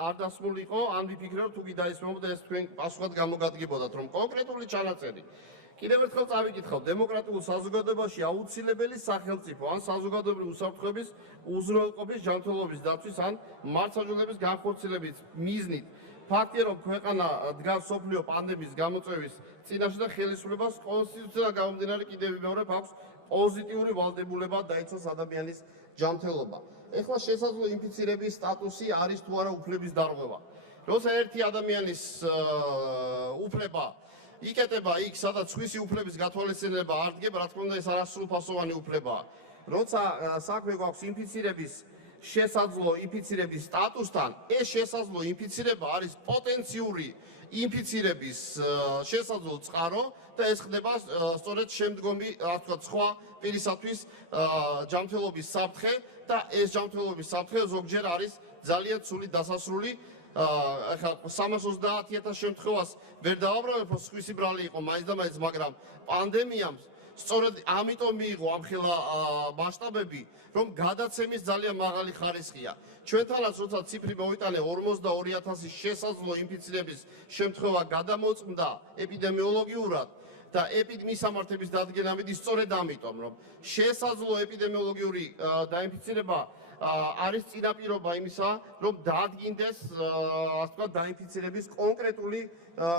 არ დასმული იყო, ან ვიფიქრე, რომ თუ გიდაისმენთ ეს თქვენ პასუხად გამოგადგებოდათ, რომ კონკრეტული ჩანაწერი. კიდევ ერთხელ წავიკითხავ, დემოკრატიულ საზოგადოებაში აუცილებელი სახელმწიფო ან საზოგადოებრივი უსაფრთხოების უზრუნველყოფის, ჯანმრთელობის დაცვის ან მართლმსაჯულების განხორციელების მიზნით. ფაქტია, რომ ქვეყანა დგას მსოფლიო პანდემიის გამოწვევის წინაშე და ხელისუფლებას კონსტიტუციიდან გამომდინარე კიდევ ვიმეორებ აქვს პოზიტიური ვალდებულება დაიცვას ადამიანის ჯანმრთელობა. ეხლა შესაძლო ინფიცირების სტატუსი არის თუ არა უფლების დარღვევა. როცა ერთი ადამიანის უფლება იკეტება იქ, სადაც სხვისი უფლების გათვალისწინება არ დგება, რა თქმა უნდა, ეს არასრულფასოვანი უფლებაა. როცა საქმე გვაქვს ინფიცირების შესაძლო ინფიცირების სტატუსთან, ეს შესაძლო ინფიცირება არის პოტენციური ინფიცირების შესაძლო წყარო და ეს ხდება სწორედ შემდგომი, რა ვთქვათ, სხვა პირისათვის ჯანმრთელობის საფრთხე და ეს ჯანმრთელობის საფრთხე ზოგჯერ არის ძალიან ცუდი დასასრული. ახლა 330.000 შემთხვევას ვერ დავაბრალებ, რომ სხვისი ბრალი იყო მაინც და მაინც, მაგრამ პანდემიამ სწორედ ამიტომ მიიღო ამხელა მასშტაბები, რომ გადაცემის ძალიან მაღალი ხარისხია. ჩვენთანაც როცა ციფრი მოვიტანე 42.000 შესაძლო ინფიცირების შემთხვევა გადამოწმდა ეპიდემიოლოგიურად და მისამართების დადგენა მიდის სწორედ ამიტომ, რომ შესაძლო ეპიდემიოლოგიური დაინფიცირება არის წინაპირობა იმისა, რომ დაადგინდეს, ასე ვთქვათ, დაინფიცირების კონკრეტული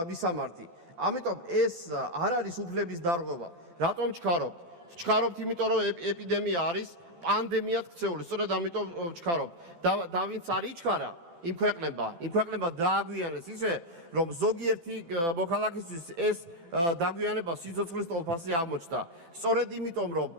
მისამართი. ამიტომ ეს არ არის უფლების დარღვევა. რატომ ვჩქარობთ? ვჩქარობთ იმიტომ, რომ ეპიდემია არის პანდემიად ქცეული. სწორედ ამიტომ ვჩქარობთ. და ვინც არ იჩქარა, იმ ქვეყნებმა დააგვიანეს ისე, რომ ზოგიერთი მოქალაქისთვის ეს დაგვიანება სიცოცხლის თვალსაზრისით აღმოჩნდა. სწორედ იმიტომ, რომ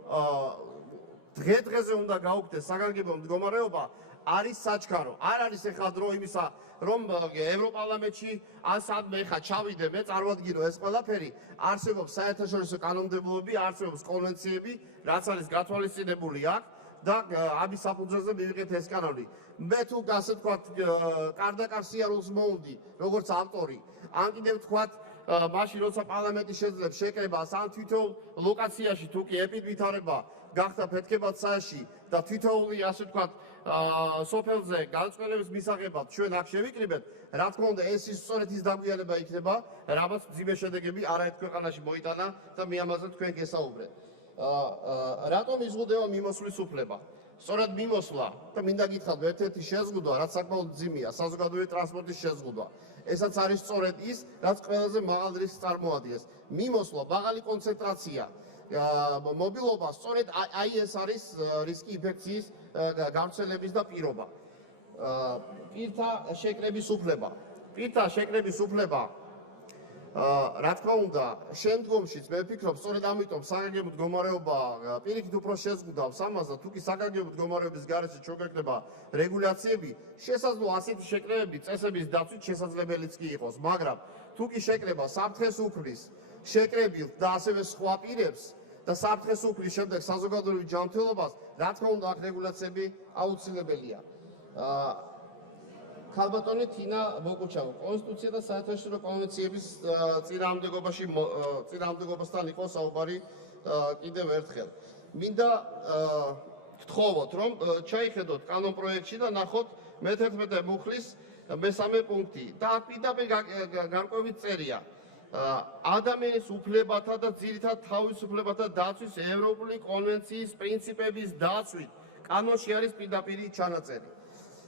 დღე-დღეზე უნდა გაუქმდეს საგანგებო მდგომარეობა, არის საჩქარო. არ არის ეხლა დრო იმისა, რომ ევროპარლამენტში ან სადმე ეხლა ჩავიდე, მე წარმოვადგინო ეს ყველაფერი, არსებობს საერთაშორისო კანონმდებლობები, არსებობს კონვენციები, რაც არის გათვალისწინებული აქ და ამის საფუძველზე მივიღეთ ეს კანონი. მე თუ ასე ვთქვათ, კარდაკარ სიარულს მოვუდი, როგორც ავტორი, ან კიდევ ვთქვათ, მაშინ როცა პარლამენტი შეძლებს შეკრებას ან თვითონ ლოკაციაში თუ კი ეპიდვითარება გახდა ფეთქებად სააში და თითოეული, ასე ვთქვათ, სოფელზე განწყობილების მისაღებად ჩვენ აქ შევიკრიბეთ, რა თქმა უნდა, ეს სწორედ ის დაგვიანება იქნება, რამაც მძიმე შედეგები არაერთ ქვეყანაში მოიტანა და მე ამაზე თქვენ გესაუბრეთ. რატომ იზღუდება მიმოსვლის უფლება? სწორედ მიმოსვლა და მინდა გითხრათ, ერთ-ერთი შეზღუდვა, რაც საკმაოდ მძიმეა, საზოგადოებრივი ტრანსპორტის შეზღუდვა. ესაც არის სწორედ ის, რაც ყველაზე მაღალ რისკს წარმოადგენს. მიმოსვლა, მაღალი კონცენტრაცია, მობილობა, სწორედ აი ეს არის რისკი ინფექციის გავრცელების და პირობა. პირთა შეკრების უფლება. რა თქმა უნდა, შემდგომშიც მე ვფიქრობ, სწორედ ამიტომ საგანგებო მდგომარეობა პირიქით უფრო შეზღუდავს ამას და თუ კი საგანგებო მდგომარეობის გარეშე ჩოგეკრება რეგულაციები, შესაძლოა ასეთი შეკრებები წესების დაცვით შესაძლებელიც კი იყოს, მაგრამ თუ კი შეკრება საფრთხეს უფლის, შეკრებილ და ასევე სხვა პირებს და საფრთხეს უფლის შემდეგ საზოგადოებრივ ჯანმრთელობას, რა თქმა უნდა, აქ რეგულაციები აუცილებელია. ქალბატონი თინა მოკუჩავა, კონსტიტუცია და საერთაშორისო კონვენციების წინააღმდეგობასთან იყო საუბარი კიდევ ერთხელ. მინდა გთხოვოთ, რომ ჩაიხედოთ კანონპროექტში და ნახოთ მე-11 მუხლის მესამე პუნქტი და აქ პირდაპირ გარკვევით წერია. ადამიანის უფლებათა და ძირითად თავისუფლებათა დაცვის ევროპული კონვენციის პრინციპების დაცვით კანონში არის პირდაპირი ჩანაწერი.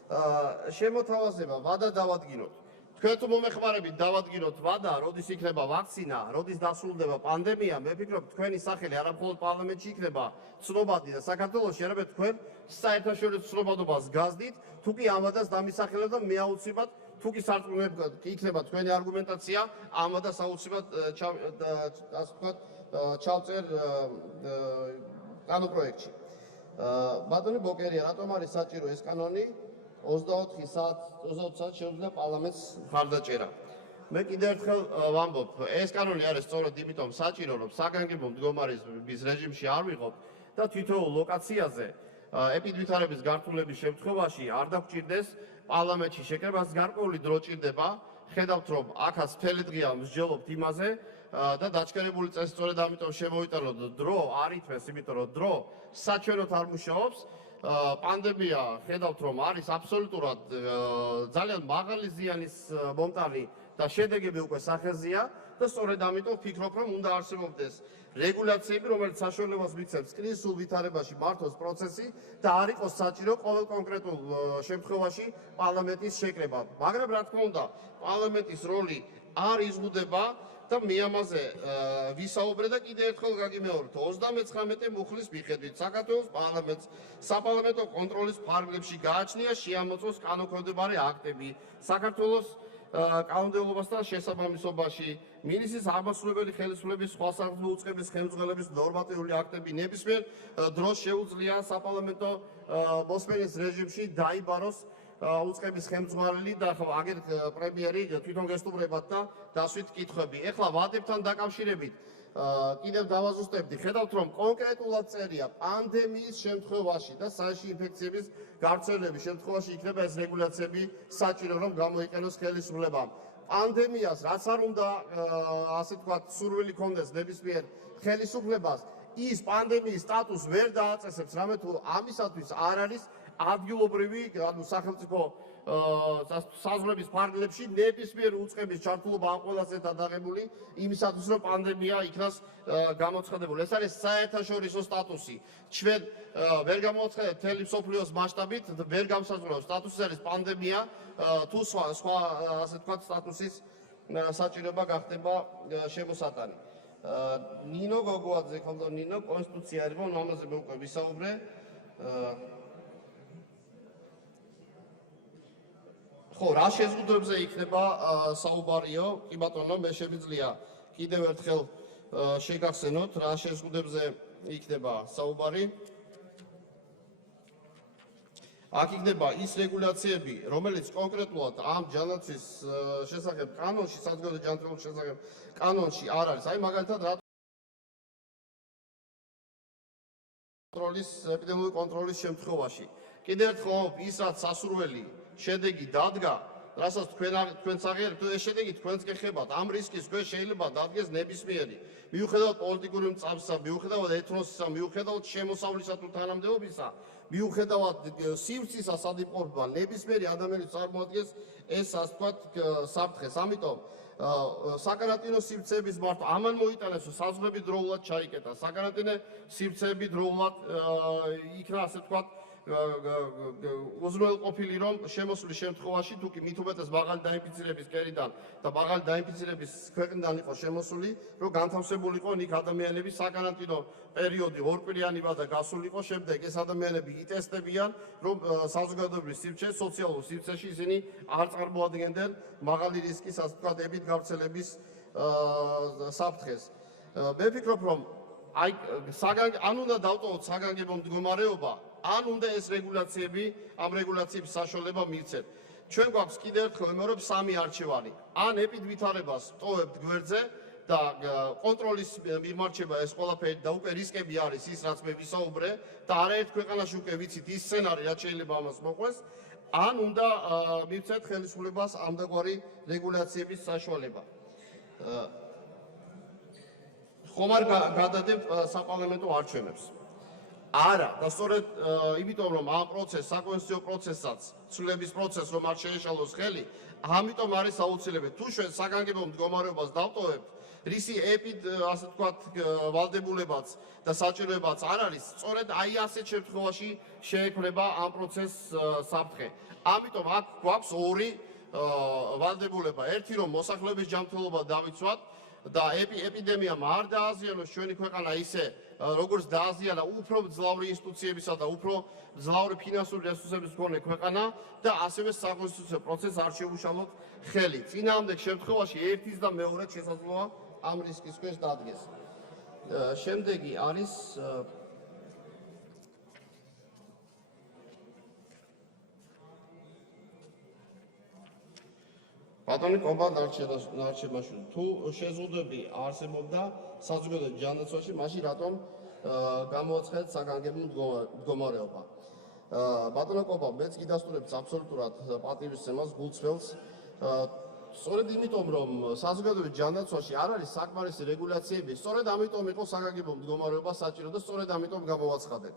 შემოთავაზება, ვადა დავადგინოთ. თქვენ თუ მომეხმარებით დავადგინოთ ვადა, როდის იქნება ვაქცინა, როდის დასრულდება პანდემია, მე ვფიქრობ, თქვენი სახელი არა მხოლოდ პარლამენტში იქნება ცნობადი და საქართველოში არამედ თქვენ საერთაშორისო ცნობადობას გაზდით, თუ კი ამ ვადას დამისახელებ და მე აუცილებლად თუ კი სარწმუნოებად იქნება თქვენი არგუმენტაცია, ამ ვადას აუცილებლად ასე ვთქვათ, ჩავწერ კანონპროექტში. ბატონი ბოკერია, რატომ არის საჭირო ეს კანონი? 24 საათ შეუძლია პარლამენტს მხარდაჭერა. მე კიდევ ერთხელ ვამბობ, ეს კანონი არის სწორედ იმიტომ საჭირო, რომ საგანგებო მდგომარეობის რეჟიმში არ ვიღოთ და თითოეულ ლოკაციაზე ეპიდვითარების გართულების შემთხვევაში არ დაგვჭირდეს პარლამენტში შეკრებას, გარკვეული დრო ჭირდება. ხედავთ, რომ აქაც მთელი დღეა მსჯელობთ იმაზე და დაჩქერებული წესი სწორედ ამიტომ შემოვიტანოთ დრო, არ ითმეს, იმიტომ რომ დრო საჩვენოდ არ მუშაობს. პანდემია ხედავთ, რომ არის აბსოლუტურად ძალიან მაღალი ზიანის მომტანი და შედეგები უკვე სახეზეა და სწორედ ამიტომ ვფიქრობ, რომ უნდა არსებობდეს რეგულაციები, რომელიც საშუალებას მიცემს კრიზისულ ვითარებაში მართოს პროცესი და არ იყოს საჭირო ყოველ კონკრეტულ შემთხვევაში პარლამენტის შეკრება. მაგრამ რა თქმა უნდა, პარლამენტის როლი არ იზღუდება და მე ამაზე ვისაუბრე და კიდე ერთხელ გაგიმეორებ 39 მუხლის მიხედვით საქართველოს პარლამენტს საპარლამენტო კონტროლის ფარგლებში გააჩნია შეამოწმოს კანონქვემდებარე აქტები საქართველოს კანონმდებლობასთან შესაბამისობაში მინისტრის აღმასრულებელი ხელისუფლების სხვა სახელმწიფო უწყების ხელმძღვანელების ნორმატიული აქტები ნებისმიერ დროს შეუძლია საპარლამენტო მოსმენის რეჟიმში დაიბაროს უწყების ხელმძღვანელი და აგერ პრემიერი თვითონ გესტუმრებად და დასვით კითხვები. ეხლა ვადებთან დაკავშირებით კიდევ დავაზუსტებდი. ხედავთ რომ კონკრეტულად წერია პანდემიის შემთხვევაში და საერთო ინფექციების გავრცელების შემთხვევაში იქნება ეს რეგულაციები საჭირო რომ გამოიყენოს ხელისუფლებამ. პანდემიას რაც არ უნდა ასე ვთქვათ სურვილი ქონდეს ნებისმიერ ხელისუფლებას ის პანდემიის სტატუსს ვერ დააწესებს რამე თუ ამისათვის არ არის ადგილობრივი ანუ სახელმწიფო საზღვრების ფარგლებში ნებისმიერ უწყების ჩართულობა ამ ყველაზე დადაღებული იმისათვის რომ პანდემია იქნას გამოცხადებული. ეს არის საერთაშორისო სტატუსი. ჩვენ ვერ გამოაცხადეთ მთელი მსოფლიოს მასშტაბით, ვერ გამსაზღვრავს სტატუსი არის პანდემია თუ სხვა ასე ვთქვათ სტატუსის საჭიროება გახდება შემოსატანი. ნინო გოგოაძე ხალხო ნინო კონსტიტუცია არის, რომ ამაზე მე უკვე ვისაუბრე. ხო, რა შეზღუდვებზე იქნება საუბარიო? კი ბატონო, მე შემიძლია კიდევ ერთხელ შეგახსენოთ, რა შეზღუდვებზე იქნება საუბარი. აქ იქნება ის რეგულაციები, რომელიც კონკრეტულად ამ ჯანმრთელობის შესახებ კანონში, საზოგადო ჯანმრთელობის შესახებ კანონში არ არის. აი მაგალითად რა ეპიდემიოლოგიური კონტროლის შემთხვევაში. კიდევ ერთხელ ის რაც სასურველი შედეგი დადგა, რასაც თქვენს აღიარებთ, ეს შედეგი თქვენს გეხებათ. ამ რისკის ქვეშ შეიძლება დადგეს ნებისმიერი. მიუხედავად პოლიტიკური მწამსა, მიუხედავად ეთნოსისა, მიუხედავად შემოსავლისა თუ თანამდებობისა, მიუხედავად სივრცისა სადიპყრობა, ნებისმიერი ადამიანის წარმოადგენს ეს ასე ვთქვათ საფრთხეს. ამიტომ საკარანტინო სივრცეების მართვა ამან მოიტანეს საზღვრები დროულად ჩაიკეტა. საკარანტინო სივრცეები დროულად იქნა ასე ვთქვათ უზრუნველყოფილი რომ შემოსვლის შემთხვევაში თუ კი მით უმეტეს მაღალი დაინფიცირების კერიდან და მაღალი დაინფიცირების ქვეყნიდან იყო შემოსული, რომ განთავსებულიყო იქ ადამიანები საკარანტინო პერიოდი ორკვირიანივა და გასულიყო, შემდეგ ეს ადამიანები იტესტებიან, რომ საზოგადოების სივრცე, სოციალურ სივრცეში ისინი არ წარმოადგენდნენ მაღალი რისკის ასე ვთქვათ ებით გავრცელების საფრთხეს. მე ვფიქრობ, რომ აი ან უნდა დავტოვოთ საგანგებო მდგომარეობა, ან უნდა ეს რეგულაციები, ამ რეგულაციების საშუალება მივცეთ. ჩვენ გვაქვს კიდევ ერთხელ ვიმეორებ სამი არჩევანი. ან ეპიდვითარებას ტოვებთ გვერდზე და კონტროლის მიმარჩება ეს ყველაფერი და უკვე რისკები არის ის, რაც მე ვისაუბრე და არაერთ ქვეყანაში უკვე ვიცით ის სცენარი, რაც შეიძლება ამას მოყვეს, ან უნდა მივცეთ ხელისუფლებას ამდაგვარი რეგულაციების საშუალება. ხომ არ გადადებთ საპარლამენტო არჩევნებს? არა, და სწორედ იმიტომ რომ ამ პროცესს, საკონსტიტუციო პროცესსაც, ცვლილების პროცესს რომ არ შეეშალოს ხელი, ამიტომ არის აუცილებელი. თუ ჩვენ საგანგებო მდგომარეობას დავტოვებთ, რისი ასე ვთქვათ ვალდებულებაც და საჭიროებაც არ არის, სწორედ აი ასეთ შემთხვევაში შეექმნება ამ პროცესს საფრთხე. ამიტომ აქ გვაქვს ორი ვალდებულება. ერთი რომ მოსახლეობის ჯანმრთელობა დავიცვათ და ეპიდემიამ არ დააზიანოს ჩვენი ქვეყანა ისე, როგორც დააზიანა უფრო მძლავრი ინსტიტუციებისა და უფრო მძლავრი ფინანსური რესურსების მქონე ქვეყანა და ასევე საკონსტიტუციო პროცესს არ შეუშალოთ ხელი. წინააღმდეგ შემთხვევაში ერთის და მეორეც შესაძლოა ამ რისკის ქვეშ დადგეს. შემდეგი არის ბატონი კომბა ნარჩემაშვილი, თუ შეზღუდვები არსებობდა საზოგადო ჯანდაცვაში, მაშინ რატომ გამოაცხადეთ საგანგებო მდგომარეობა? ბატონო კომბა, მეც გიდასტურებთ აბსოლუტურად პატივისცემას, გულწრფელს. სწორედ იმიტომ, რომ საზოგადო ჯანდაცვაში არ არის საკმარისი რეგულაციები, სწორედ ამიტომ იყო საგანგებო მდგომარეობა საჭირო და სწორედ ამიტომ გამოაცხადეთ.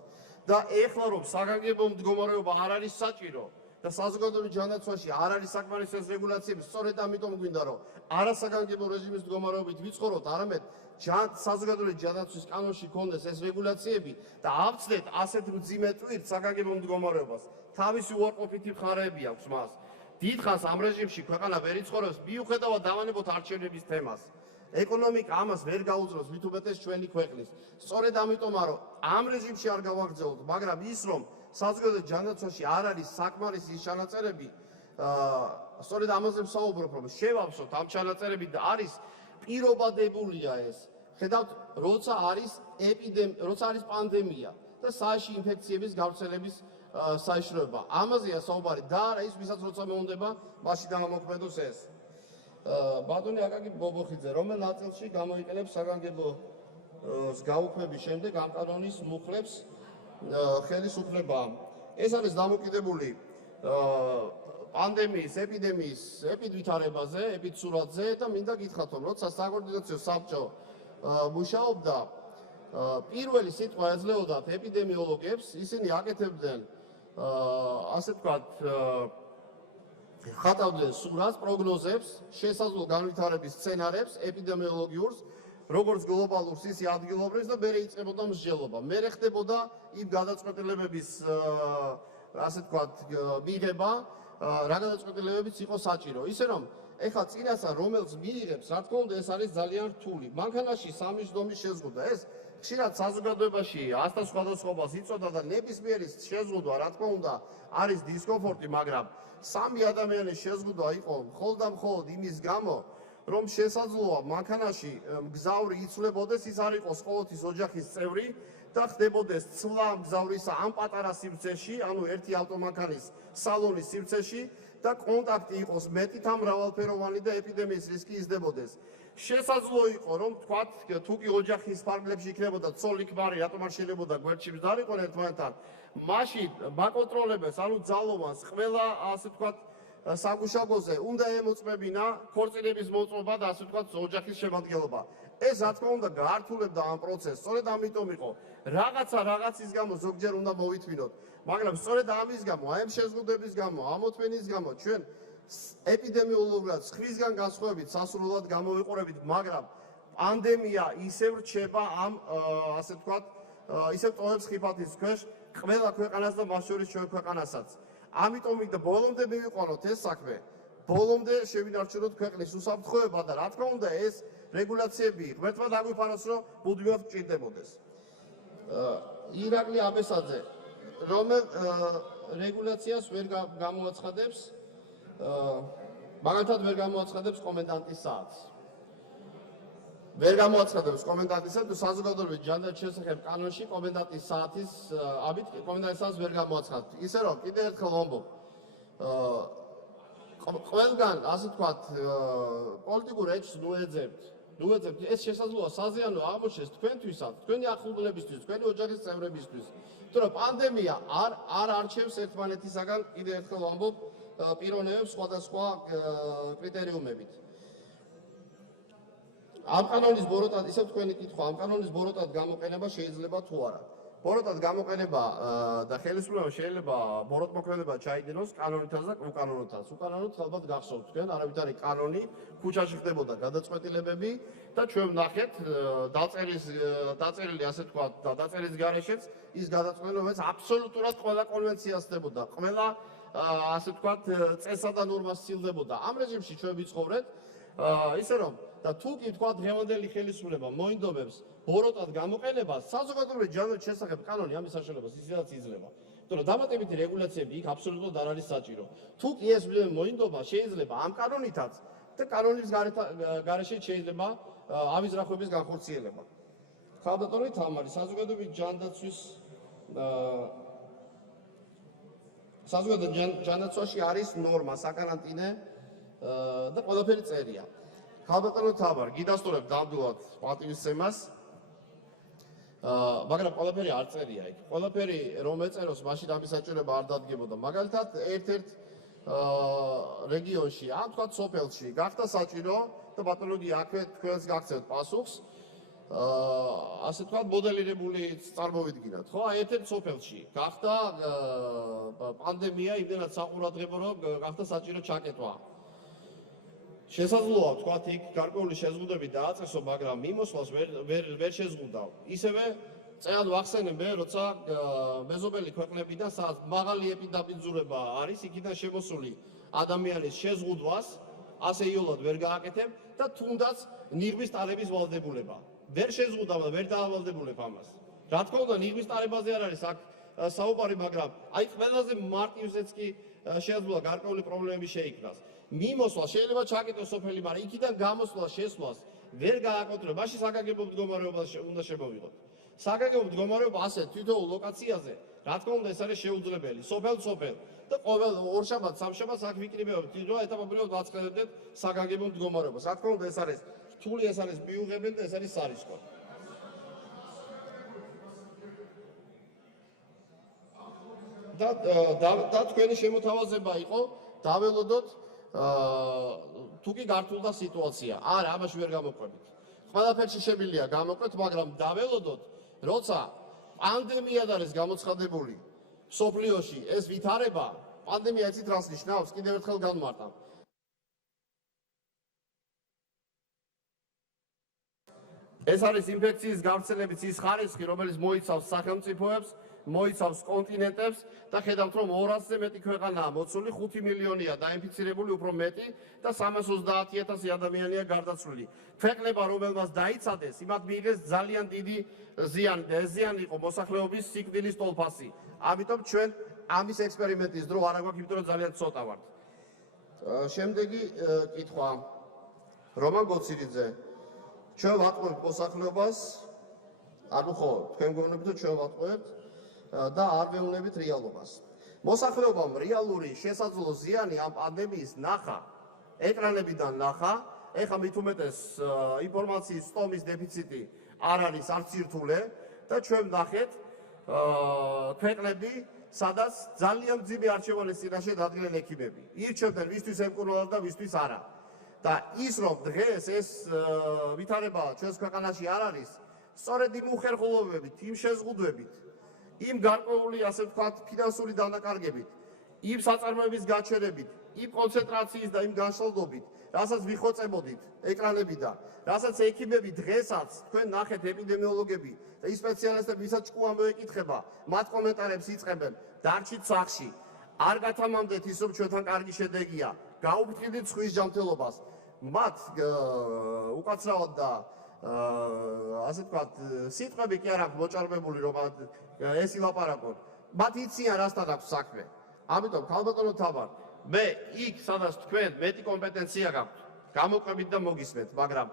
და ეხლა რომ საგანგებო მდგომარეობა არ არის საჭირო, და საზოგადოების ჯანდაცვაში არ არის საკმარისი ეს რეგულაციები, სწორედ ამიტომ გვინდა რომ არასაგანგებო რეჟიმის მდგომარეობით ვიცხოვროთ, არამედ საზოგადოების ჯანდაცვის კანონში ქონდეს ეს რეგულაციები და ავწდეთ ასეთ მძიმე ტვირთ საგანგებო მდგომარეობას. თავისი უარყოფითი მხარეები აქვს მას. დიდხანს ამ რეჟიმში ქვეყანა ვერ იცხოვრებს, მიუხედავად დავანებოთ არჩევნების თემას. ეკონომიკა ამას ვერ გაუძლებს მით უმეტეს ჩვენი ქვეყნის. სწორედ ამიტომ რომ ამ რეჟიმში არ გავაგრძელოთ, მაგრამ ის რომ საზოგადოებრივ ჯანდაცვაში არ არის საკმარისი ის ჩანაწერები, სწორედ ამაზე ვსაუბრობ, რომ შევავსოთ ამ ჩანაწერებით და არის პირობადებულია ეს. ხედავთ, როცა არის პანდემია და საერთო ინფექციების გავრცელების საიშროება. ამაზეა საუბარი და არა ის, ვისაც როცა მეუნდება, მაშინ დამოქმედოს ეს. ბატონი აკაკი ბობოხიძე, რომელ ნაწილში გამოიყენებს საგანგებოს გაუქმების შემდეგ ამ კანონის მუხლებს ხელისუფლება. ეს არის დამოკიდებული პანდემიის, ეპიდემიის ეპიდვითარებაზე, ეპიდსურათზე და მინდა გითხრათ, რომ როცა საკოორდინაციო საბჭო მუშაობდა, პირველი სიტყვა ეძლეოდათ ეპიდემიოლოგებს, ისინი აკეთებდნენ ასე ვთქვათ ხატავდნენ სურათს, პროგნოზებს, შესაძლო განვითარების სცენარებს, ეპიდემიოლოგიურს, როგორც გლობალურს, ისე ადგილობრივს და მერე იწყებოდა მსჯელობა. მერე ხდებოდა იმ გადაწყვეტილებების ასე ვთქვათ მიღება, რა გადაწყვეტილებებიც იყო საჭირო. ისე რომ ეხლა წინასწარ რომელს მიიღებს, რა თქმა უნდა, ეს არის ძალიან რთული. მანქანაში სამი ჯდომის შეზღუდვა, ეს ხშირად საზოგადოებაში ასთან სხვადასხვაობას იწოდა და ნებისმიერი შეზღუდვა, რა თქმა უნდა, არის დისკომფორტი, მაგრამ სამი ადამიანის შეზღუდვა იყო მხოლოდ იმის გამო, რომ შესაძლოა მანქანაში მგზავრი იცვლებოდეს, ის არ იყოს ყოველთვის ოჯახის წევრი და ხდებოდეს ცვლა მგზავრისა ამ პატარა სივრცეში, ანუ ერთი ავტომანქანის სალონის სივრცეში და კონტაქტი იყოს მეტი და მრავალფეროვანი და ეპიდემიის რისკი იზრდებოდეს. შესაძლო იყო, რომ თქვათ, თუ კი ოჯახის ფარგლებში იქნებოდა ცოლ-იქბარი, რატომ არ შეიძლება გვერდში მძარიყონ ერთმანეთთან, მაშინ ბაკონტროლებას, ანუ ძალოვანს, ყველა ასე ვთქვათ, საგუშაგოზე უნდა ემოწმებინა ქორწინების მოწმობა და ასე ვთქვათ, ოჯახის შემადგენლობა. ეს რა თქმა უნდა გაართულებდა ამ პროცესს, სწორედ ამიტომ იყო რაღაცის გამო ზოგჯერ უნდა მოვითმინოთ, მაგრამ სწორედ ამის გამო, ამ შეზღუდვების გამო, ამ მოთმინის გამო ჩვენ ეპიდემიოლოგიურად სხვისგან განსხვავებით სასურველად გამოვიყურებით, მაგრამ პანდემია ისევ რჩება ამ ასე ვთქვათ, ისევ ტოვებს ხიფათის ქვეშ ყველა ქვეყანას და მას შორის ჩვენ ქვეყანასაც. ამიტომ და ბოლომდე მივიყვანოთ ეს საქმე, ბოლომდე შევინარჩუნოთ ქვეყნის უსაფრთხოება და რა თქმა უნდა ეს რეგულაციები ღმერთმა დაგვიფაროს, რომ მუდმივად გჭირდებოდეს. ირაკლი აბესაძე, რომელ რეგულაციას ვერ გამოაცხადებს, მაგალითად ვერ გამოაცხადებს კომენდანტის საათს. ვერ გამოაცხადებს კომენდანტის საათს, საზოგადოებრივი ჯანდაცვის შესახებ კანონში კომენდანტის საათის ამით კომენდანტის საათს ვერ გამოაცხადებს. ისე რომ კიდევ ერთხელ ვამბობ, ყველგან ასე ვთქვათ, პოლიტიკურ ეჭვს ნუეძებთ. ეს შესაძლოა საზიანო აღმოჩნდეს თქვენთვისაც, თქვენი ახლობლებისთვის, თქვენი ოჯახის წევრებისთვის. იმიტომ რომ პანდემია არ არჩევს ერთმანეთისაგან, კიდევ ერთხელ ვამბობ, პიროვნებებს სხვადასხვა კრიტერიუმებით. ამ კანონის ბოროტად, ისევ თქვენი კითხვა, ამ კანონის ბოროტად გამოყენება შეიძლება თუ არა. ბოროტად გამოყენება და ხელისუფლება შეიძლება ბოროტმოქმედება ჩაიდინოს კანონითაც და უკანონოთაც. უკანონოთ ალბათ გახსოვთ თქვენ, არავითარი კანონი, ქუჩაში ხდებოდა გადაწყვეტილებები და ჩვენ ვნახეთ დაწერილი ასე ვთქვათ და დაწერის გარეშეც ის გადაწყვეტილებაც აბსოლუტურად ყველა კონვენციას ხდებოდა. ყველა ასე ვთქვათ წესსა და ნორმას სცილდებოდა. ამ რეჟიმში ჩვენ ვიცხოვრეთ, ისე რომ და თუ კი თქვა დღევანდელი ხელისუფლება მოინდომებს ბოროტად გამოყენებას, საზოგადოებრივი ჯანდაცვის შესახებ კანონი ამის საშუალებას ისედაც იძლევა. იმიტომ რომ დამატებითი რეგულაციები იქ აბსოლუტურად არ არის საჭირო. თუ კი ეს მოინდომა შეიძლება ამ კანონითაც და კანონის გარეშე შეიძლება ავიზრახების განხორციელება. ხალხატონი თამარი, საზოგადოებრივი ჯანდაცვის საზოგადოებრივ ჯანდაცვაში არის ნორმა, საკარანტინე და ყველაფერი წერია. ხალხატონი თამარი, გიდასტურებ ნამდვილად პატივისცემას, მაგრამ ყველაფერი არ წერია იქ. ყველაფერი რომ ეწეროს, მაშინ ამის საჭიროება არ დადგებოდა. მაგალითად, ერთ-ერთ რეგიონში, ან თქვათ სოფელში, გახდა საჭირო და ბატონოგი აქვე თქვენს გაგცევთ პასუხს, ასე თქვათ მოდელირებული წარმოვიდგინათ, ხო? აი ერთ-ერთ სოფელში გახდა პანდემია, იმდენად საყურადღებო, რომ გახდა საჭირო ჩაკეტვა. შესაძლოა თქვათ იქ გარკვეული შეზღუდვები დააწესო, მაგრამ მიმოსვლას ვერ შეზღუდავ. ისევე წელად ვახსენებ მე, როცა მეზობელი ქვეყნებიდან სადაც მაღალი ეპიდაბინძურება არის, იქიდან შემოსული ადამიანის შეზღუდვას ასე იოლად ვერ გააკეთებ და თუნდაც ნიღბის ტარების ვალდებულება. ვერ შეზღუდავ და ვერ დაავალდებულებ ამას. რა თქმა უნდა, ნიღბის ტარებაზე არ არის აქ საუბარი, მაგრამ აი ყველაზე მარტივზეც კი შეიძლება გარკვეული პრობლემები შეიქმნას. მიმოსვლა შეიძლება ჩაკეტოს სოფელი, მაგრამ იქიდან გამოსვლა შესვლას ვერ გააკონტროლებ. მაშინ საგანგებო მდგომარეობა უნდა შემოვიღოთ. საგანგებო მდგომარეობა ასე თითოეულ ლოკაციაზე, რა თქმა უნდა, ეს არის შეუძლებელი. სოფელ და ყოველ ორშაბათს, სამშაბათს აქ ვიკრიბებთ, რომ ეტაპობრივად ვაწყდებდეთ საგანგებო მდგომარეობას. რა თქმა უნდა, ეს არის რთული, ეს არის მიუღებელი და ეს არის სარისკო. და თქვენი შემოთავაზება იყო დაველოდოთ თუ კი გართულდა სიტუაცია. არა, ამაში ვერ გამოყვებით. ყველაფერში შემიძლია გამოყვეთ, მაგრამ დაველოდოთ, როცა პანდემია არის გამოცხადებული სოფლიოში, ეს ვითარება, პანდემია იცით რას ნიშნავს? კიდევ ერთხელ განმარტა. ეს არის ინფექციის გავრცელების ის ხარისხი, რომელიც მოიცავს სახელმწიფოებს, მოიცავს კონტინენტებს და ხედავთ, რომ 200-ზე მეტი ქვეყანაა მოცული, 5 მილიონია დაინფიცირებული, უფრო მეტი და 330,000 ადამიანია გარდაცვლილი. ქვეყნება, რომელმაც დაიცადეს, იმათ მიიღეს ძალიან დიდი ზიანი და ეს ზიანი იყო მოსახლეობის სიკვდილის ტოლფასი. ამიტომ ჩვენ ამის ექსპერიმენტის დრო არ აგვაქვს, იმიტომ რომ ძალიან ცოტა ვართ. შემდეგი კითხვა. რომან გოცირიძე, ჩვენ ვატყუებთ მოსახლეობას, ანუ ხო, თქვენ გეუბნებით, რომ ჩვენ ვატყუებთ და არ ვეუბნებით რეალობას. მოსახლეობამ რეალური შესაძლო ზიანი ამ პანდემიის ნახა, ეკრანებიდან ნახა, ეხლა მით უმეტეს ინფორმაციის სტომის დეფიციტი არ არის არც სირთულე და ჩვენ ვნახეთ ქვეყნები, სადაც ძალიან მძიმე არჩევანის წინაშე დადგნენ ექიმები. ირჩევდნენ ვისთვის ემკურნალად და ვისთვის არა. და ის რომ დღეს ეს ვითარება ჩვენს ქვეყანაში არ არის, სწორედ იმ უხერხულობებით, იმ შეზღუდვებით, იმ გარკვეული, ასე ვთქვათ, ფინანსური დანაკარგებით, იმ საწარმოების გაჩერებით, იმ კონცენტრაციის და იმ განშლდობით, რასაც ვიხოცებოდით ეკრანებიდან, რასაც ექიმები დღესაც თქვენ ნახეთ ეპიდემიოლოგები და ის სპეციალისტები, ვისაც ჭკუა მოეკითხება, მათ კომენტარებს იწყებენ, დარჩით სახლში, არ გათამამდეთ ის, რომ ჩვენთან კარგი შედეგია, გაუფრთხილდით სხვის ჯანმრთელობას. მათ უკაცრავად და ასე ვთქვათ, სიტყვები კი არ აქვს მოჭარბებული, რომ ეს ილაპარაკონ. მათ იციან რასთან აქვს საქმე. ამიტომ ქალბატონო თამარ, მე იქ სადაც თქვენ მეტი კომპეტენცია გაქვთ, გამოყვებით და მოგისმენთ, მაგრამ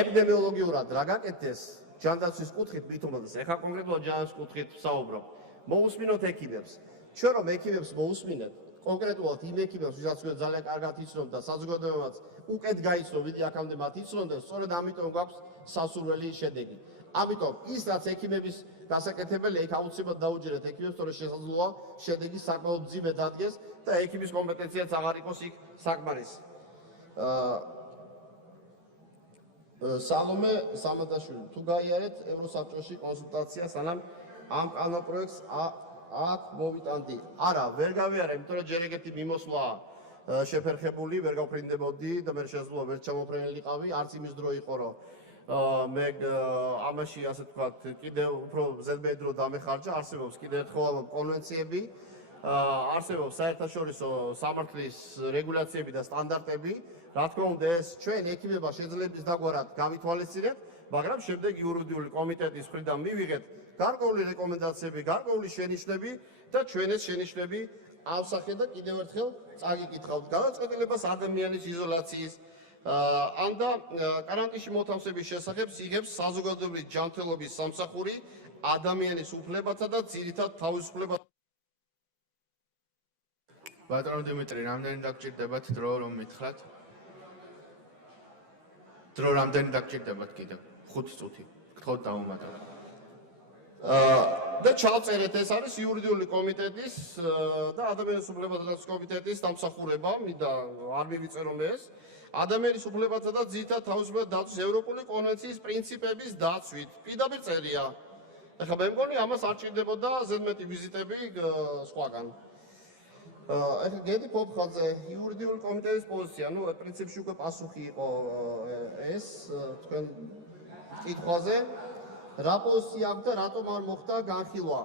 ეპიდემიოლოგიურად რა გაკეთდეს ჯანდაცვის კუთხით, მით უმეტეს, ეხლა კონკრეტულად ჯანდაცვის კუთხით ვსაუბრობ. მოусმინოთ ექიმებს. ჩვენ რომ ექიმებს მოусმინეთ, კონკრეტულად იმ ექიმებს, ვისაც თქვენ ძალიან კარგად იცნობთ და საზოგადოებაც უკეთ გაიცნო, ვიდრე აქამდე მათ იცნობდნენ, სწორედ ამიტომ გვაქვს სასურველი შედეგი. ამიტომ ის რაც ექიმების გასაკეთებელი, იქ აუცილებლად დაუჯერეთ ექიმებს, თორე შესაძლოა შედეგი საკმაოდ მძიმე დადგეს და ექიმის კომპეტენციაც აღარ იყოს იქ საკმარისი. სალომე სამადაშვილი, თუ გაიარეთ ევროსაბჭოში კონსულტაცია, სანამ ამ კანონპროექტს აქ მოვიტანდი. არა, ვერ გავიარე, იმიტომ რომ ჯერ ეგეთი მიმოსვლა შეფერხებული, ვერ გავფრინდებოდი და მე შესაძლოა ვერ ჩამოფრენილიყავი, არც იმის დრო იყო, რომ მე ამაში, ასე ვთქვათ, კიდევ უფრო ზედმეტრო დამეხარჯა, არსებობს კიდევ ერთხელ კონვენციები, არსებობს საერთაშორისო სამართლის რეგულაციები და სტანდარტები, რა თქმა უნდა, ეს ჩვენ ექიმებმა შეძლებს დაგვარად გავითვალისწინეთ, მაგრამ შემდეგ იურიდიული კომიტეტის მხრიდან მივიღეთ გარკვეული რეკომენდაციები, გარკვეული შენიშვნები და ჩვენ ეს შენიშვნები ავსახეთ და კიდევ ერთხელ წაგიკითხავთ გადაწყვეტილებას ადამიანის იზოლაციის ან და კარანტინში მოთავსების შესახებ იღებს საზოგადოებრივი ჯანმრთელობის სამსახური ადამიანის უფლებათა და ძირითად თავისუფლებათა. ბატონო დიმიტრი, რამდენი დაგჭირდებათ დრო რომ მითხრათ? დრო რამდენი დაგჭირდებათ კიდევ? 5 წუთი. გთხოვთ დავუმატოთ. და ჩავწერეთ, ეს არის იურიდიული კომიტეტის და ადამიანის უფლებათა და კომიტეტის დამსახურება, მინდა არ მივიწერო მე ეს. ადამიანის უფლებათა და ძირითად თავისუფლებას დაცვის ევროპული კონვენციის პრინციპების დაცვით. პირდაპირ წერია. ეხლა მე მგონი ამას არ ჭირდებოდა ზედმეტი ვიზიტები სხვაგან. ეხლა გედი ფოფხაძე, იურიდიული კომიტეტის პოზიცია, ნუ პრინციპში უკვე პასუხი იყო ეს თქვენ კითხვაზე. რა პოზიცია აქვს და რატომ არ მოხდა განხილვა?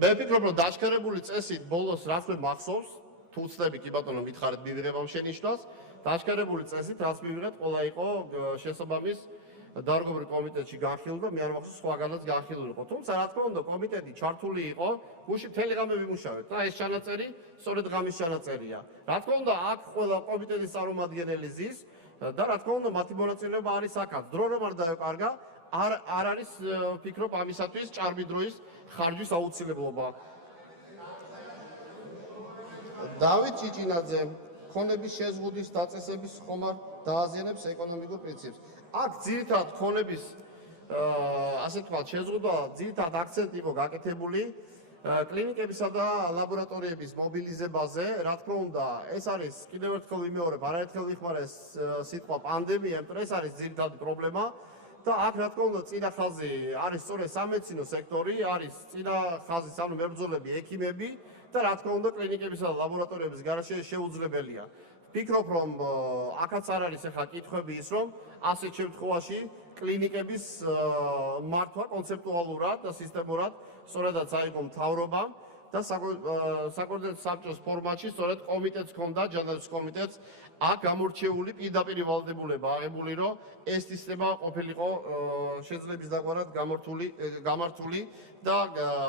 მე ვფიქრობ, რომ დაჩქარებული წესით ბოლოს რაც მე მახსოვს, თუ ვწდები კი ბატონო მითხარით მივიღებ ამ შენიშვნას დაშკარებული წესით რაც მივიღეთ ყველა იყო შესაბამის დარგობრივ კომიტეტში განხილული და მე არ მახსოვს სხვაგანაც განხილული იყო. თუმცა რა თქმა უნდა კომიტეტი ჩართული იყო, გუშინ მთელი ღამე ვიმუშავეთ და ეს ჩანაწერი სწორედ ღამის ჩანაწერია. რა თქმა უნდა აქ ყველა კომიტეტის წარმომადგენელი ზის და რა თქმა უნდა მათი მონაწილეობა არის აქაც. დრო რომ არ დაეკარგა, არ არის ვფიქრობ ამისათვის ჭარბი დროის ხარჯვის აუცილებლობა. დავით ჭიჭინაძე ქონების შეზღუდვის დაწესების ხომარ დააზიანებს ეკონომიკურ პრინციპს. აქ ძირითადად ქონების ასე ვთქვათ შეზღუდვა ძირითადად აქცენტი იყო გაკეთებული კლინიკებისა და ლაბორატორიების მობილიზებაზე. რა თქმა უნდა, ეს არის კიდევ ერთხელ ვიმეორებ, არაერთხელ ვიხმარე სიტყვა პანდემია, იმიტომ ეს არის ძირითადი პრობლემა და აქ რა თქმა უნდა წინა ხაზი არის სწორედ სამედიცინო სექტორი, არის წინა ხაზი ანუ მებრძოლები, ექიმები და რა თქმა უნდა კლინიკებისა და ლაბორატორიების გარშე შეუძლებელია. ვფიქრობ რომ აქაც არ არის ახლა კითხვები ის რომ ასეთ შემთხვევაში კლინიკების მართვა კონცეპტუალურად და სისტემურად სწორედაც აიღო მთავრობამ და საკონდენსატო საბჭოს ფორმატში სწორედ კომიტეტს ჰქონდა ჯანდაცვის კომიტეტს აქ გამორჩეული პირდაპირ ვალდებულება აღებული რომ ეს სისტემა ყოფილიყო შეძლების დაგვარად გამართული და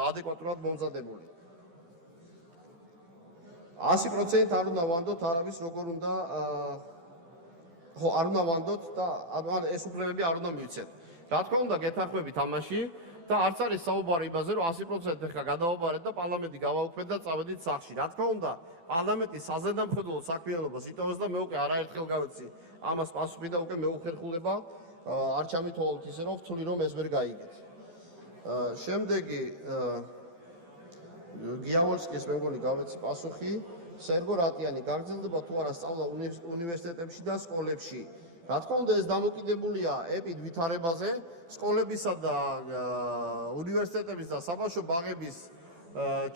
ადეკვატურად მომზადებული. 100% არ უნდა ვანდოთ არავის როგორ უნდა ხო არ უნდა ვანდოთ და ეს უფლებები არ უნდა მივცეთ. რა თქმა უნდა გეთანხმებით ამაში და არც არის საუბარი იმაზე რომ 100% ახლა გადავაბარეთ და პარლამენტი გავაუქმეთ და წავედით სახლში. რა თქმა უნდა პარლამენტი საზედამხედველო საქმიანობას იტოვებს და მე უკვე არაერთხელ გავეცი ამას პასუხი და უკვე მე უხერხულება არ ჩამითვალოთ ისე რომ ვთვლი რომ ეს ვერ გაიგეთ. შემდეგი გიავალსკის მე მგონი გავეცი პასუხი სერგო რატიანი გაგრძელდება თუ არა სწავლა უნივერსიტეტებში და სკოლებში. რა თქმა უნდა ეს დამოკიდებულია ვითარებაზე, სკოლებისა და უნივერსიტეტების და საბავშვო ბაღების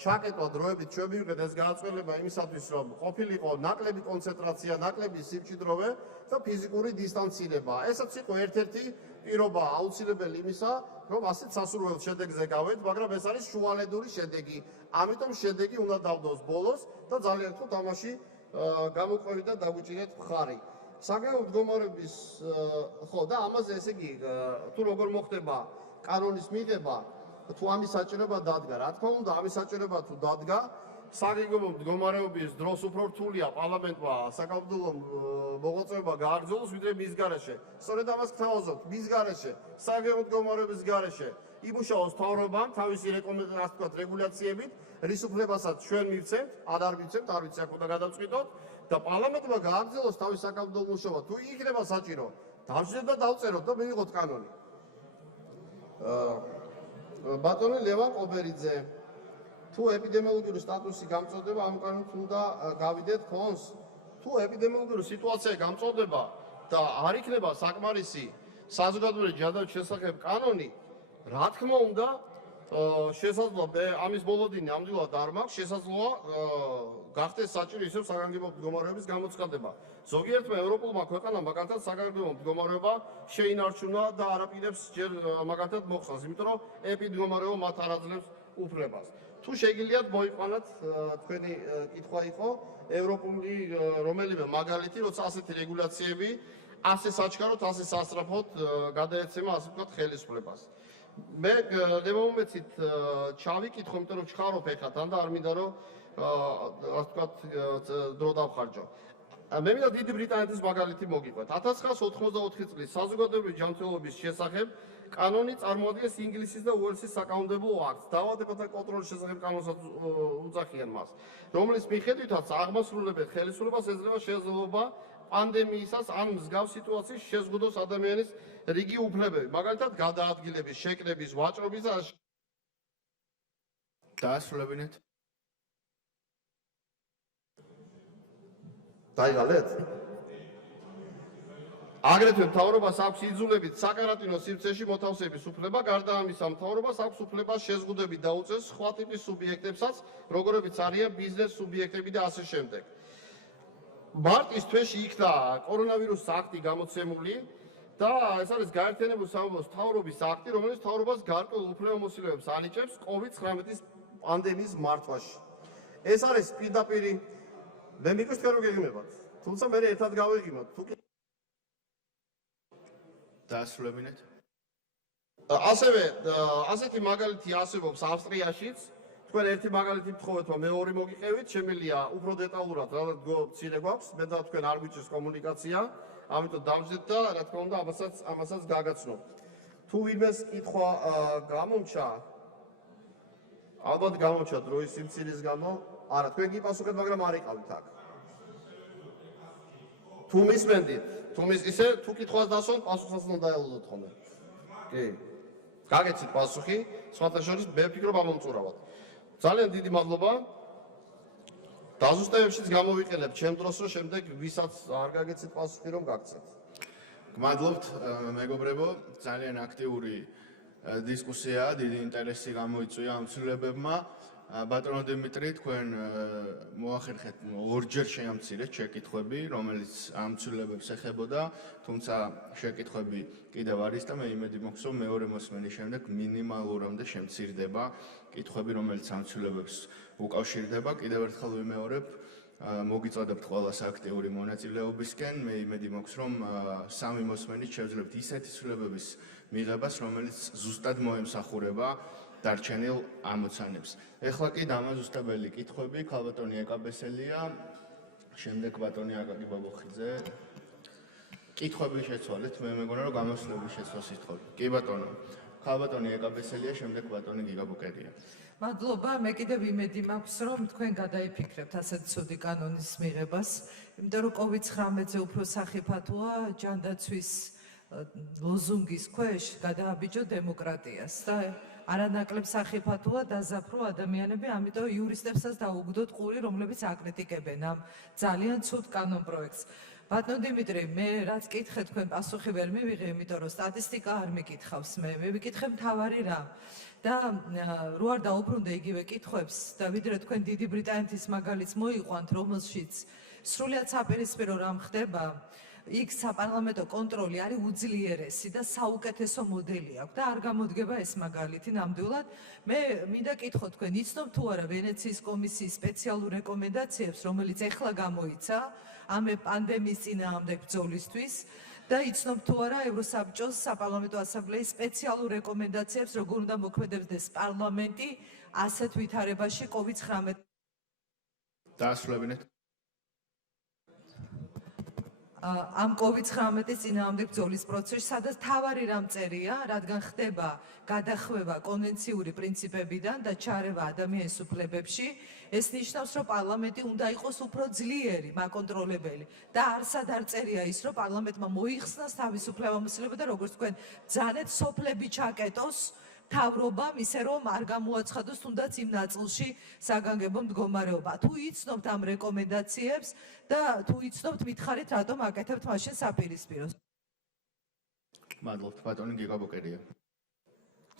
ჩაკეტვა დროებით ჩვენ მივიღეთ ეს განაცხადება იმისათვის რომ ყოფილიყო ნაკლები კონცენტრაცია, ნაკლები სიმჭიდროვე და ფიზიკური დისტანცირება. ესაც იყო ერთ-ერთი პირობა აუცილებელი იმისა, რომ ასეთ სასურველ შედეგზე გავედით, მაგრამ ეს არის შუალედური შედეგი. ამიტომ შედეგი უნდა დავდოს ბოლოს და ძალიან ხო თამაში გამოყვებით და დაგვიჭირეთ მხარი. საგარეო მდგომარეობის ხო და ამაზე ესე იგი თუ როგორ მოხდება კანონის მიღება თუ ამის საჭიროება დადგა. რა თქმა უნდა ამის საჭიროება თუ დადგა საგარეო მდგომარეობის დროს უფრო რთულია პარლამენტმა საკანონმდებლო მოღვაწეობა გააგრძელოს ვიდრე მის გარეშე. სწორედ ამას გთავაზობთ მის გარეშე, საგარეო მდგომარეობის გარეშე იმუშაოს მთავრობამ თავისი რეგულაციებით, რის უფლებასაც ჩვენ მივცემთ, არ მივცემთ, არ ვიცი აქ უნდა გადავწყვიტოთ და პარლამენტმა გააგრძელოს თავის საკანონმდებლო მუშაობა. თუ იქნება საჭირო, დავშლით და დავწეროთ და მივიღოთ კანონი. ბატონი ლევან ყობერიძე თუ ეპიდემიოლოგიური სტატუსი გამწოდება ამ კანონით უნდა გავიდეთ ფონს. თუ ეპიდემიოლოგიური სიტუაცია გამწოდება და არ იქნება საკმარისი საზოგადოებრივი ჯანდაცვის შესახებ კანონი, რა თქმა უნდა შესაძლოა ამის ბოლოდინი ამდვილად არ მაქვს შესაძლოა გახდეს საჭირო ისევ საგანგებო მდგომარეობის გამოცხადება. ზოგიერთმა ევროპულმა ქვეყანამ მაგალითად საგანგებო მდგომარეობა შეინარჩუნა და არაპირებს ჯერ მაგალითად მოხსნას, იმიტომ რომ ეპიდემიოლოგია მათ არ აძლევს უფლებას. თუ შეგიძლიათ მოიყვანოთ თქვენი კითხვა იყო ევროპული რომელიმე მაგალითი, როცა ასეთი რეგულაციები ასე საჩქაროდ, ასე სასწრაფოდ გადაეცემა ასე ვთქვათ ხელისუფლებას. მე მომეცით ჩავიკითხო, იმიტომ რომ ჩხარობ ეხლა თან და არ მინდა რომ ასე ვთქვათ დრო დავხარჯო. მე მინდა დიდი ბრიტანეთის მაგალითი მოგიყვეთ. 1984 წლის საზოგადოებრივი ჯანმრთელობის შესახებ კანონი წარმოადგენს ინგლისის და უელსის საკანონმდებლო აქტს. დაავადებათა კონტროლის შესახებ კანონსაც უძახიან მას, რომლის მიხედვითაც აღმასრულებელ ხელისუფლებას ეძლევა შესაძლებლობა პანდემიისას ან მსგავს სიტუაციის შეზღუდოს ადამიანის რიგი უფლებები, მაგალითად გადაადგილების, შეკრების, ვაჭრობის და დაასრულებინეთ. დაიღალეთ? აგრეთვე მთავრობას აქვს იძულებით საკარანტინო სივრცეში მოთავსების უფლება, გარდა ამისა მთავრობას აქვს უფლება შეზღუდებით დაუწეს სხვა ტიპის სუბიექტებსაც, როგორებიც არიან ბიზნეს სუბიექტები და ასე შემდეგ. მარტის თვეში იქნა კორონავირუსის აქტი გამოცემული და ეს არის გაერთიანებული სამეფოს მთავრობის აქტი, რომელიც მთავრობას გარკვეულ უფლებამოსილებებს ანიჭებს COVID-19 პანდემიის მართვაში. ეს არის პირდაპირი მე მიგვი თქვენ რომ გეგმებათ. თუმცა მე ერთად გავეღიმოთ. თუ კი დაასრულებინეთ. ასევე ასეთი მაგალითი არსებობს ავსტრიაშიც. თქვენ ერთი მაგალითი მთხოვეთ, რომ მეორე მოგიყევით, შემიძლია უფრო დეტალურად რა მცირე გვაქვს, მე და თქვენ არ გვიჭირს კომუნიკაცია, ამიტომ დავждეთ და რა თქმა უნდა ამასაც გაგაცნობთ. თუ ვინმეს კითხვა გამომჩა, ალბათ გამომჩა დროის სიმცირის გამო, არა, თქვენ კი პასუხეთ, მაგრამ არ იყავით აქ. თუ მისმენდით, ისე თუ კითხვას დასვათ, პასუხსაც უნდა დაელოდოთ ხოლმე. კი. გაგეცით პასუხი, სხვათა შორის მე ვფიქრობ ამომწურავად. ძალიან დიდი მადლობა. დაზუსტებებშიც გამოვიყენებ ჩემ დროს, რომ შემდეგ ვისაც არ გაგეცით პასუხი, რომ გაგცეთ. გმადლობთ მეგობრებო, ძალიან აქტიური დისკუსია, დიდი ინტერესი გამოიწვია ამ ცვლილებებმა. ბატონო დიმიტრი, თქვენ მოახერხეთ ორჯერ შეამცირეთ შეკითხვები, რომელიც ამ ცვლილებებს ეხებოდა, თუმცა შეკითხვები კიდევ არის და მე იმედი მაქვს, რომ მეორე მოსმენის შემდეგ მინიმალურამდე შემცირდება კითხვები, რომელიც ამ ცვლილებებს უკავშირდება. კიდევ ერთხელ ვიმეორებ, მოგიწოდებთ ყველას აქტიური მონაწილეობისკენ. მე იმედი მაქვს, რომ სამი მოსმენით შევძლებთ ისეთი ცვლილებების მიღებას, რომელიც ზუსტად მოემსახურება დარჩენილ ამოცანებს. ეხლა კი დამაზუსტებელი კითხვები, ქალბატონი ეკაბესელია, შემდეგ ბატონი აკაკი ბაბოხიძე. კითხვები შეცვალეთ, მე მეგონა რომ გამოსვლების შეცვლას ითხოვთ. კი ბატონო, ქალბატონი ეკაბესელია, შემდეგ ბატონი გიგაბუკერია. მადლობა, მე კიდევ იმედი მაქვს, რომ თქვენ გადაიფიქრებთ ასეთ ცუდი კანონის მიღებას, იმიტომ რომ COVID-19-ზე უფრო სახიფათოა ჯანდაცვის ლოზუნგის ქვეშ გადააბიჯო დემოკრატიას და არანაკლებ სახიფათოა დაზაფრო ადამიანები, ამიტომ იურისტებსაც დაუგდოთ ყური, რომლებიც აკრიტიკებენ ამ ძალიან ცუდ კანონპროექტს. ბატონო დიმიტრი, მე რაც კითხე თქვენ პასუხი ვერ მივიღე, იმიტომ რომ სტატისტიკა არ მიკითხავს მე ვიკითხე მთავარი რამ. და რო არ დაუბრუნდე იგივე კითხვებს და ვიდრე თქვენ დიდი ბრიტანეთის მაგალითს მოიყვანთ, რომელშიც სრულიად საპირისპირო რამ ხდება, იქ საპარლამენტო კონტროლი არის უძლიერესი და საუკეთესო მოდელი აქვს და არ გამოდგება ეს მაგალითი ნამდვილად. მე მინდა კითხო თქვენ, იცნობ თუ არა ვენეციის კომისიის სპეციალურ რეკომენდაციებს, რომელიც ეხლა გამოიცა ამ პანდემიის წინააღმდეგ ბრძოლისთვის და იცნობ თუ არა ევროსაბჭოს საპარლამენტო ასამბლეის სპეციალურ რეკომენდაციებს, როგორ უნდა მოქმედებდეს პარლამენტი ასეთ ვითარებაში COVID-19. დაასრულებინეთ. ამ COVID-19-ის წინააღმდეგ ბრძოლის პროცესში, სადაც თავარი რამ წერია, რადგან ხდება გადახვევა კონვენციური პრინციპებიდან და ჩარევა ადამიანის უფლებებში, ეს ნიშნავს, რომ პარლამენტი უნდა იყოს უფრო ძლიერი, მაკონტროლებელი და არსად არ წერია ის, რომ პარლამენტმა მოიხსნას თავისუფლება და როგორც თქვენ ბრძანეთ, სოფლები ჩაკეტოს თავრობამ, ისე რომ არ გამოაცხადოს თუნდაც იმ ნაწილში საგანგებო მდგომარეობა. თუ იცნობთ ამ რეკომენდაციებს და თუ იცნობთ, მითხარით, რატომ აკეთებთ მაშინ საპირისპიროს. მადლობთ, ბატონი გიგაბუკერია.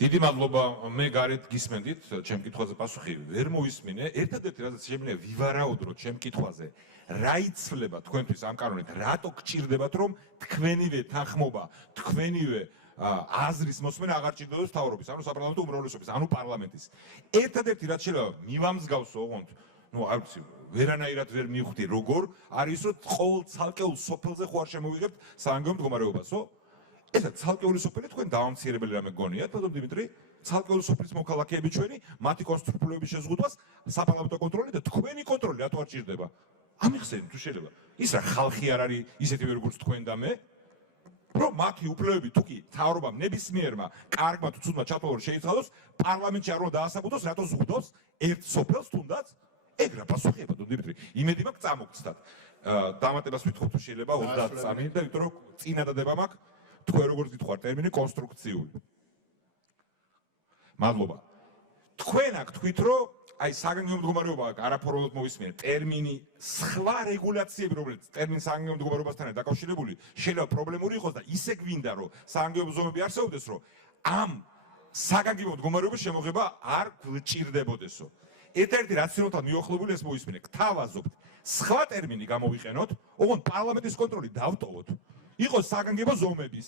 დიდი მადლობა, მე გარეთ გისმენდით, ჩემ კითხვაზე პასუხი ვერ მოვისმინე. ერთადერთი რაც შემიძლია ვივარაუდოთ ჩემ კითხვაზე, რა იცვლება თქვენთვის ამ კანონით, რატო გჭირდებათ, რომ თქვენივე თანხმობა, თქვენივე აზრის მოსმენა აღარ ჭირდებოდა თავრობის, ანუ საპარლამენტო უმრავლესობის, ანუ პარლამენტის. ერთადერთი რაც შეიძლება მივამსგავსო, ოღონდ, არ ვიცი, ვერანაირად ვერ მივხვდი, როგორ არის, რომ ყოველ ცალკეულ სოფელზე ხო არ შემოვიღებთ საგანგებო მდგომარეობასო? ესა ცალკეული სოფელი თქვენ დაამცირებელი რამე გონიათ, ბატონო დიმიტრი? ცალკეული სოფლის მოქალაქეები ჩვენი, მათი კონსტრუქციების შეზღუდვას, საპარლამენტო კონტროლი და თქვენი კონტროლი რატო არ ჭირდება? ამიხსენით თუ შეიძლება. ის რა ხალხი არ არის ისეთივე როგორც თქვენ და მე? რომ მათი უფლებები თუ კი თავრობამ ნებისმიერმა კარგმა თუ ცუდმა ჩათვალო შეიცვალოს, პარლამენტში არ უნდა დაასაბუთოს, რატო ზღუდავს ერთ სოფელს თუნდაც? ეგ რა პასუხია ბატონო დიმიტრი? იმედი მაქვს წამოგცდათ. დამატებას ვითხოვ თუ შეიძლება 30 წამი და იმიტომ რომ წინადადება მაქვს თქვენ როგორც გითხოვთ ტერმინი კონსტრუქციული. მადლობა. თქვენ აქ თქვით რომ აი საგანგებო მდგომარეობა არაფორმალურად მოვისმენთ ტერმინი სხვა რეგულაციები რომელიც ტერმინ საგანგებო მდგომარეობასთან დაკავშირებული შეიძლება პრობლემური იყოს და ისე გვინდა რომ საგანგებო ზომები არსებობდეს რომ ამ საგანგებო მდგომარეობის შემოღება არ გვჭირდებოდესო. ერთ-ერთი რაციონალთან მიუახლოვებული ეს მოვისმენე. გთავაზობთ სხვა ტერმინი გამოვიყენოთ, ოღონდ პარლამენტის კონტროლი დავტოვოთ. იყოს საგანგებო ზომების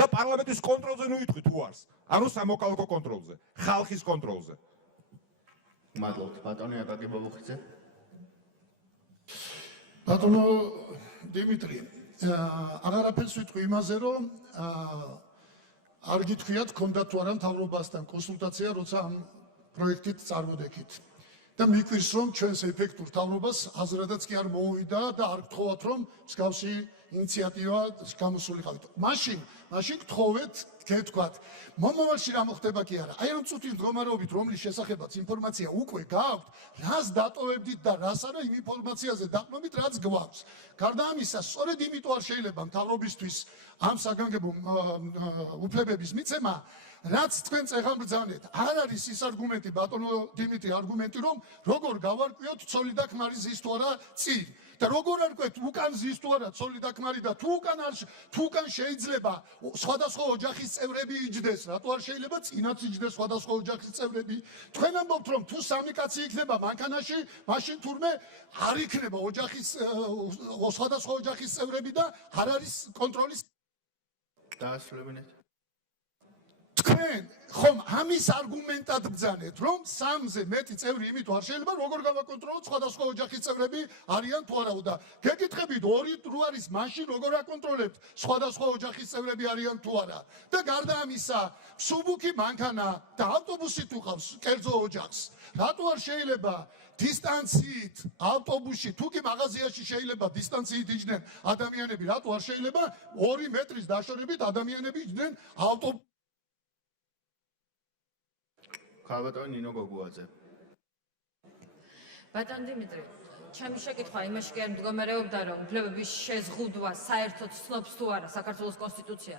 და პარლამენტის კონტროლზე ნუ იტყვით თუ არს. ანუ სამოქალაქო კონტროლზე, ხალხის კონტროლზე. მადლობთ, ბატონი აკაკი ბაბუხიძე. ბატონო დიმიტრი, აღარაფერს ვიტყვი იმაზე, რომ არ გითხრიათ, ქონდათ თუ არა მთავრობასთან კონსულტაცია, როცა ამ პროექტით წარმოდექით. და მიგვირს, რომ ჩვენს ეფექტურ მთავრობას აზრადაც კი არ მოუვიდა და არ გთხოვათ, რომ მსგავსი ინიციატივა გამოსულიყავით. მაშინ გთხოვეთ, გეთქვათ, მომავალში რა მოხდება კი არა. აი ამ წუთის მდგომარეობით, რომლის შესახებაც ინფორმაცია უკვე გააქვთ, რას დატოვებდით და რას არა იმ ინფორმაციაზე დაყრდნობით, რაც გვაქვს. გარდა ამისა, სწორედ იმიტომ არ შეიძლება მთავრობისთვის ამ საგანგებო უფლებების მიცემა, რაც თქვენ წეღამბრძანეთ. არ არის ის არგუმენტი, ბატონო დიმიტრი, არგუმენტი, რომ როგორ გავარკვიოთ ცოლი და ქმარი ზის თუ არა წინ. და როგორ არ ყვეთ უკან ზის თუ არა ცოლი და ქმარი და თუ უკან შეიძლება სხვადასხვა ოჯახის წევრები იჯდეს, რატო არ შეიძლება წინაც იჯდეს სხვადასხვა ოჯახის წევრები? თქვენ ამბობთ, რომ თუ სამი კაცი იქნება მანქანაში, მაშინ თურმე არ იქნება ოჯახის სხვადასხვა ოჯახის წევრები და არ არის კონტროლის დაასრულებინეთ. თქვენ ხომ ამის არგუმენტად ბრძანეთ, რომ სამზე მეტი წევრი იმით არ შეიძლება, როგორ გავაკონტროლოთ სხვადასხვა ოჯახის წევრები არიან თუ არა და გეკითხებით, ორი რო არის, მაშინ როგორ აკონტროლებთ სხვადასხვა ოჯახის წევრები არიან თუ არა? და გარდა ამისა, მსუბუქი მანქანა და ავტობუსი თუ ყავს კერძო ოჯახს, რატო არ შეიძლება დისტანციით ავტობუსში, თუ კი მაღაზიაში შეიძლება დისტანციით იჯდნენ ადამიანები, რატო არ შეიძლება 2 მეტრის დაშორებით ადამიანები იჯდნენ ავტობუსში? ქალბატონი ნინო გოგუაძე. ბატონ დიმიტრი, ჩემი შეკითხვა იმაში კი არ მდგომარეობდა, რომ უფლებების შეზღუდვა საერთოდ ცნობს თუ არა საქართველოს კონსტიტუცია.